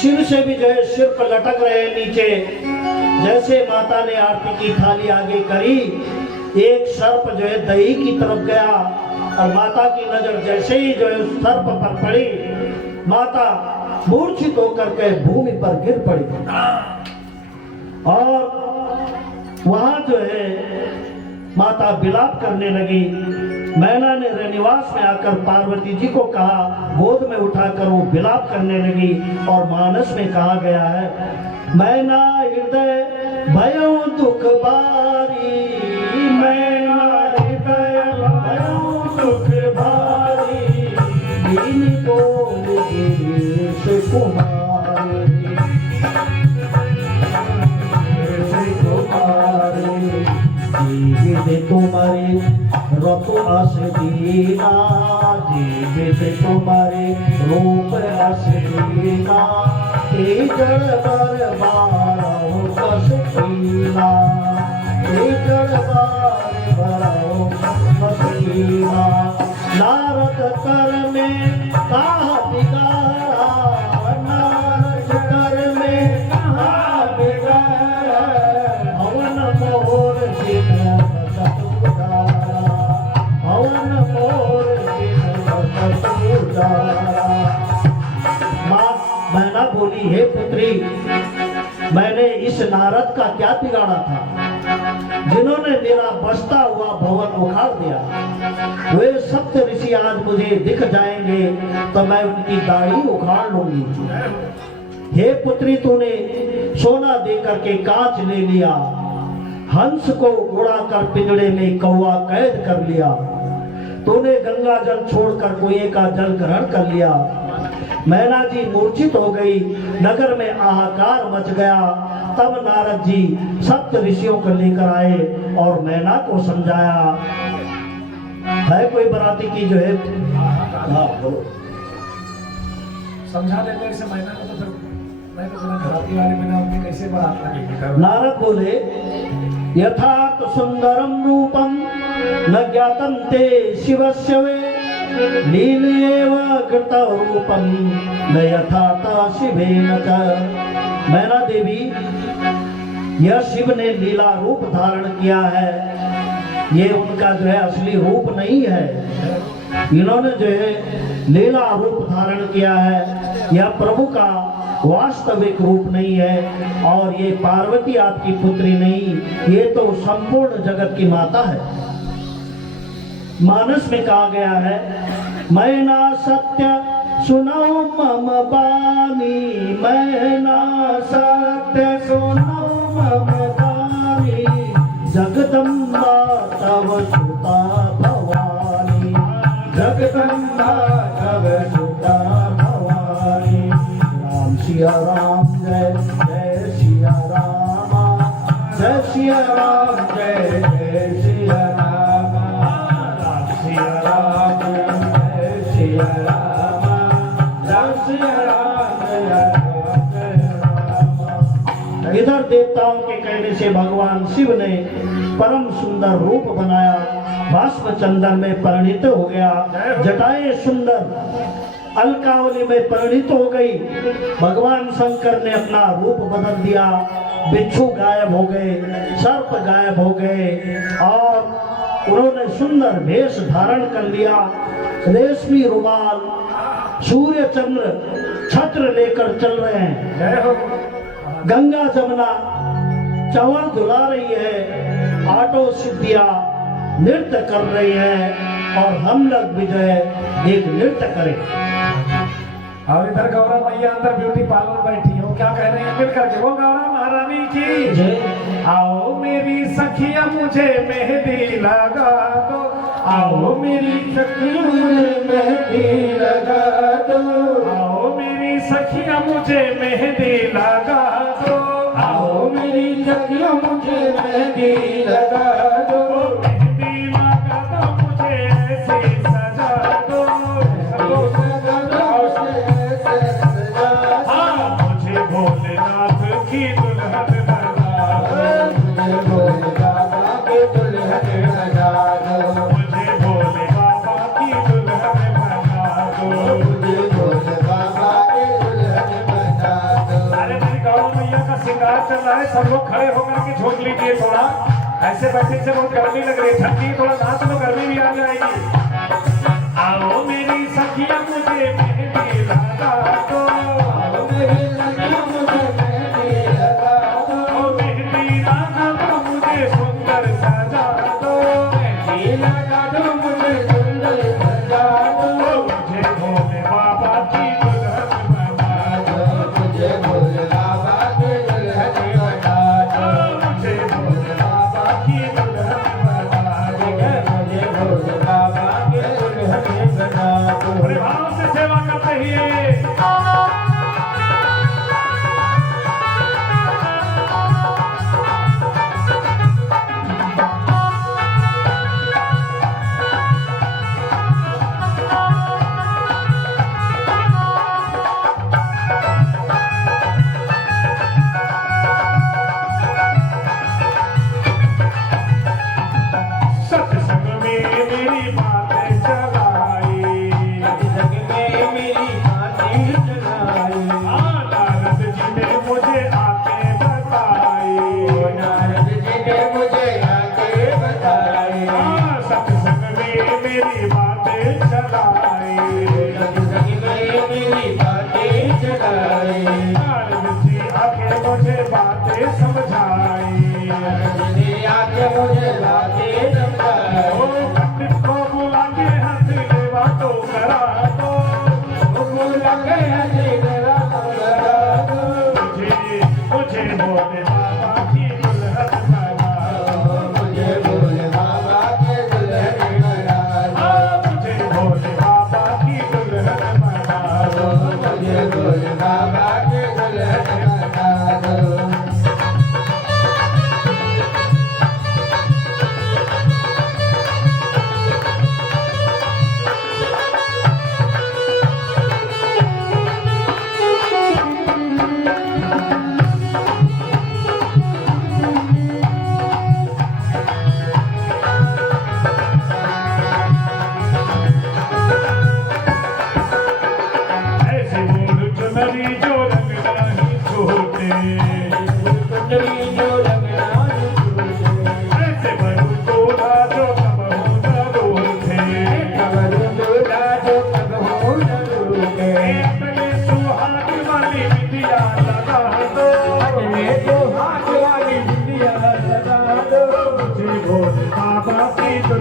सिर से भी जो है सिर्फ लटक रहे हैं नीचे। जैसे माता ने आरती की थाली आगे करी, एक सर्प जो है दही की तरफ गया और माता की नजर जैसे ही जो है उस सर्प पर पड़ी, माता मूर्छित होकर के भूमि पर गिर पड़ी और वहां जो है माता विलाप करने लगी। मैना ने रनिवास में आकर पार्वती जी को कहा, गोद में उठाकर वो विलाप करने लगी और मानस में कहा गया है, मैना हृदय भयो दुख बारी, मैना हृदय भयो दुख बारी, दीन बोल गिरीश कुमारी, जीवित तुम्हारे रत आस दीना, जीवित तुम्हारे रूप आस दीना, जड़ पर बारो कस कीना, जड़ बारो कस कीना। नारद कर में कहा बिगाड़ा, नारद कर में कहा बिगाड़ा, हवन मोर जिन बसुधारा, हवन मोर जिन बसुधारा। माँ मैना बोली, हे पुत्री, मैंने इस नारद का क्या बिगाड़ा था जिन्होंने मेरा बसता हुआ भवन उखाड़ दिया। वे सप्त ऋषि आज मुझे दिख जाएंगे तो मैं उनकी दाढ़ी उखाड़ लूंगी। हे पुत्री, तूने सोना देकर के कांच ले लिया, हंस को उड़ाकर पिंजड़े में कौवा कैद कर लिया, तूने गंगा जल छोड़कर कुएं का जल ग्रहण कर लिया। मैना जी मूर्छित हो गई, नगर में हाहाकार मच गया। तब नारद जी सप्त ऋषियों को लेकर आए और मैना को समझाया। है कोई बराती की जो है समझा देते इसे मैना को, तो फिर मैं तो बिना घराती वाले बिना उनके कैसे बारात लगेगी। नारद बोले, यथार्थ सुंदरम रूपम न ज्ञातम ते शिवस्य वे, लीलेव कृत रूपम न यथाता शिवेन च। मैना देवी, यह शिव ने लीला रूप धारण किया है, ये उनका जो है असली रूप नहीं है। इन्होंने जो है लीला रूप धारण किया है, यह प्रभु का वास्तविक रूप नहीं है और ये पार्वती आपकी पुत्री नहीं, ये तो संपूर्ण जगत की माता है। मानस में कहा गया है, मैना सत्य सुनो मम बानी, मैना सत्य सुनो मम बानी, जगदम्बा तव सुता भवानी, जगदम्बा तव सुता भवानी। राम सिया राम जय जय सिया रामा, जय सिया राम जय जय सिया रामा, राम सिया राम जय सिया रामा, राम सिया राम जय राम। इधर देवताओं के कहने से भगवान शिव ने परम सुंदर रूप बनाया, भस्म चंदन में परिणित हो गया, जटाएं सुंदर अलकावली में परिणित हो गई। भगवान शंकर ने अपना रूप बदल दिया, बिच्छू गायब हो गए, सर्प गायब हो गए और उन्होंने सुंदर वेश धारण कर लिया। रेशमी रुमाल, सूर्य चंद्र छत्र लेकर चल रहे हैं। गंगा जमुना चंवर धुला रही है, आटो सिद्धिया नृत्य कर रही है और हम लोग भी जो है एक नृत्य करें। और इधर गौरा मैया अंदर ब्यूटी पार्लर बैठी हो, क्या कह रहे हैं मिल करके, वो गौरा महारानी की। आओ मेरी सखिया मुझे मेहंदी लगा दो, आओ मेरी सखिया मुझे मेहंदी लगा दो, आओ मेरी सखिया मुझे मेहंदी लगा दो, सखियों मुझे मेहंदी लगा दो, मेहंदी लगा दो मुझे ऐसी सजा दो, सगा दो से ऐसे सजा दो, हाँ मुझे भोलेनाथ की दुल्हन बना दो, मुझे भोले बाबा के दुल्हन बना दो, मुझे भोले बाबा की दुल्हन बना दो। मुझे भोले बाबा के दुल्हन बना दो। अरे मेरी गौर मैया का श्रृंगार चल रहा है, सब लोग खड़े होकर के झोंक लीजिए थोड़ा, ऐसे बैठे से बहुत गर्मी लग रही है, ठंडी थोड़ा नाच लो, गर्मी भी आ जाएगी। आओ मेरी सखियां मुझे मेहंदी लगा दो, आओ मेरी सखियों मुझे मेहंदी लगा दो, ओ मेहंदी लगा दो मुझे सुंदर सजा दो, मेहंदी लगा दो मुझे सुंदर सजा दो, मुझे भोले बाबा की दुल्हन बना दो, मुझे भोले बाबा के दुल्हन बना दो, मुझे भोले बाबा की दुल्हन बना दो। मुझे भोले बाबा के दुल्हन बना दो। बड़े भाव से सेवा करते ही सत्संग में मेरी बातें चलाई, सत्संग में मेरी बातें चलाई, नारद जी ने मुझे आके बताई, नारद जी ने मुझे आके बताई, सत्संग में मेरी बातें चलाई, सत्संग में मेरी बातें चलाई, नारद जी आके मुझे बातें समझाई, नारद जी आके मुझे बातें समझाई, ओ पंडित को बुला के हाथ लेवा तो करा दो, बुला के हंसी करा लगा दो, मुझे भोले बाबा की दुल्हन बना दो, मुझे भोले बाबा के दुल्हन बना दो, मुझे भोले बाबा की दुल्हन बना दो। मुझे भोले बाबा के दुल्हन बना दो। ऐसे मोर चुनरी जो रंग नहीं छोटे, कुंडली जो रंगना ऐसे बरू तोड़ा जो कबहू न रोते, कबर दूल्हा जो कब हो न रूठे, अपने सुहाग वाली बिटिया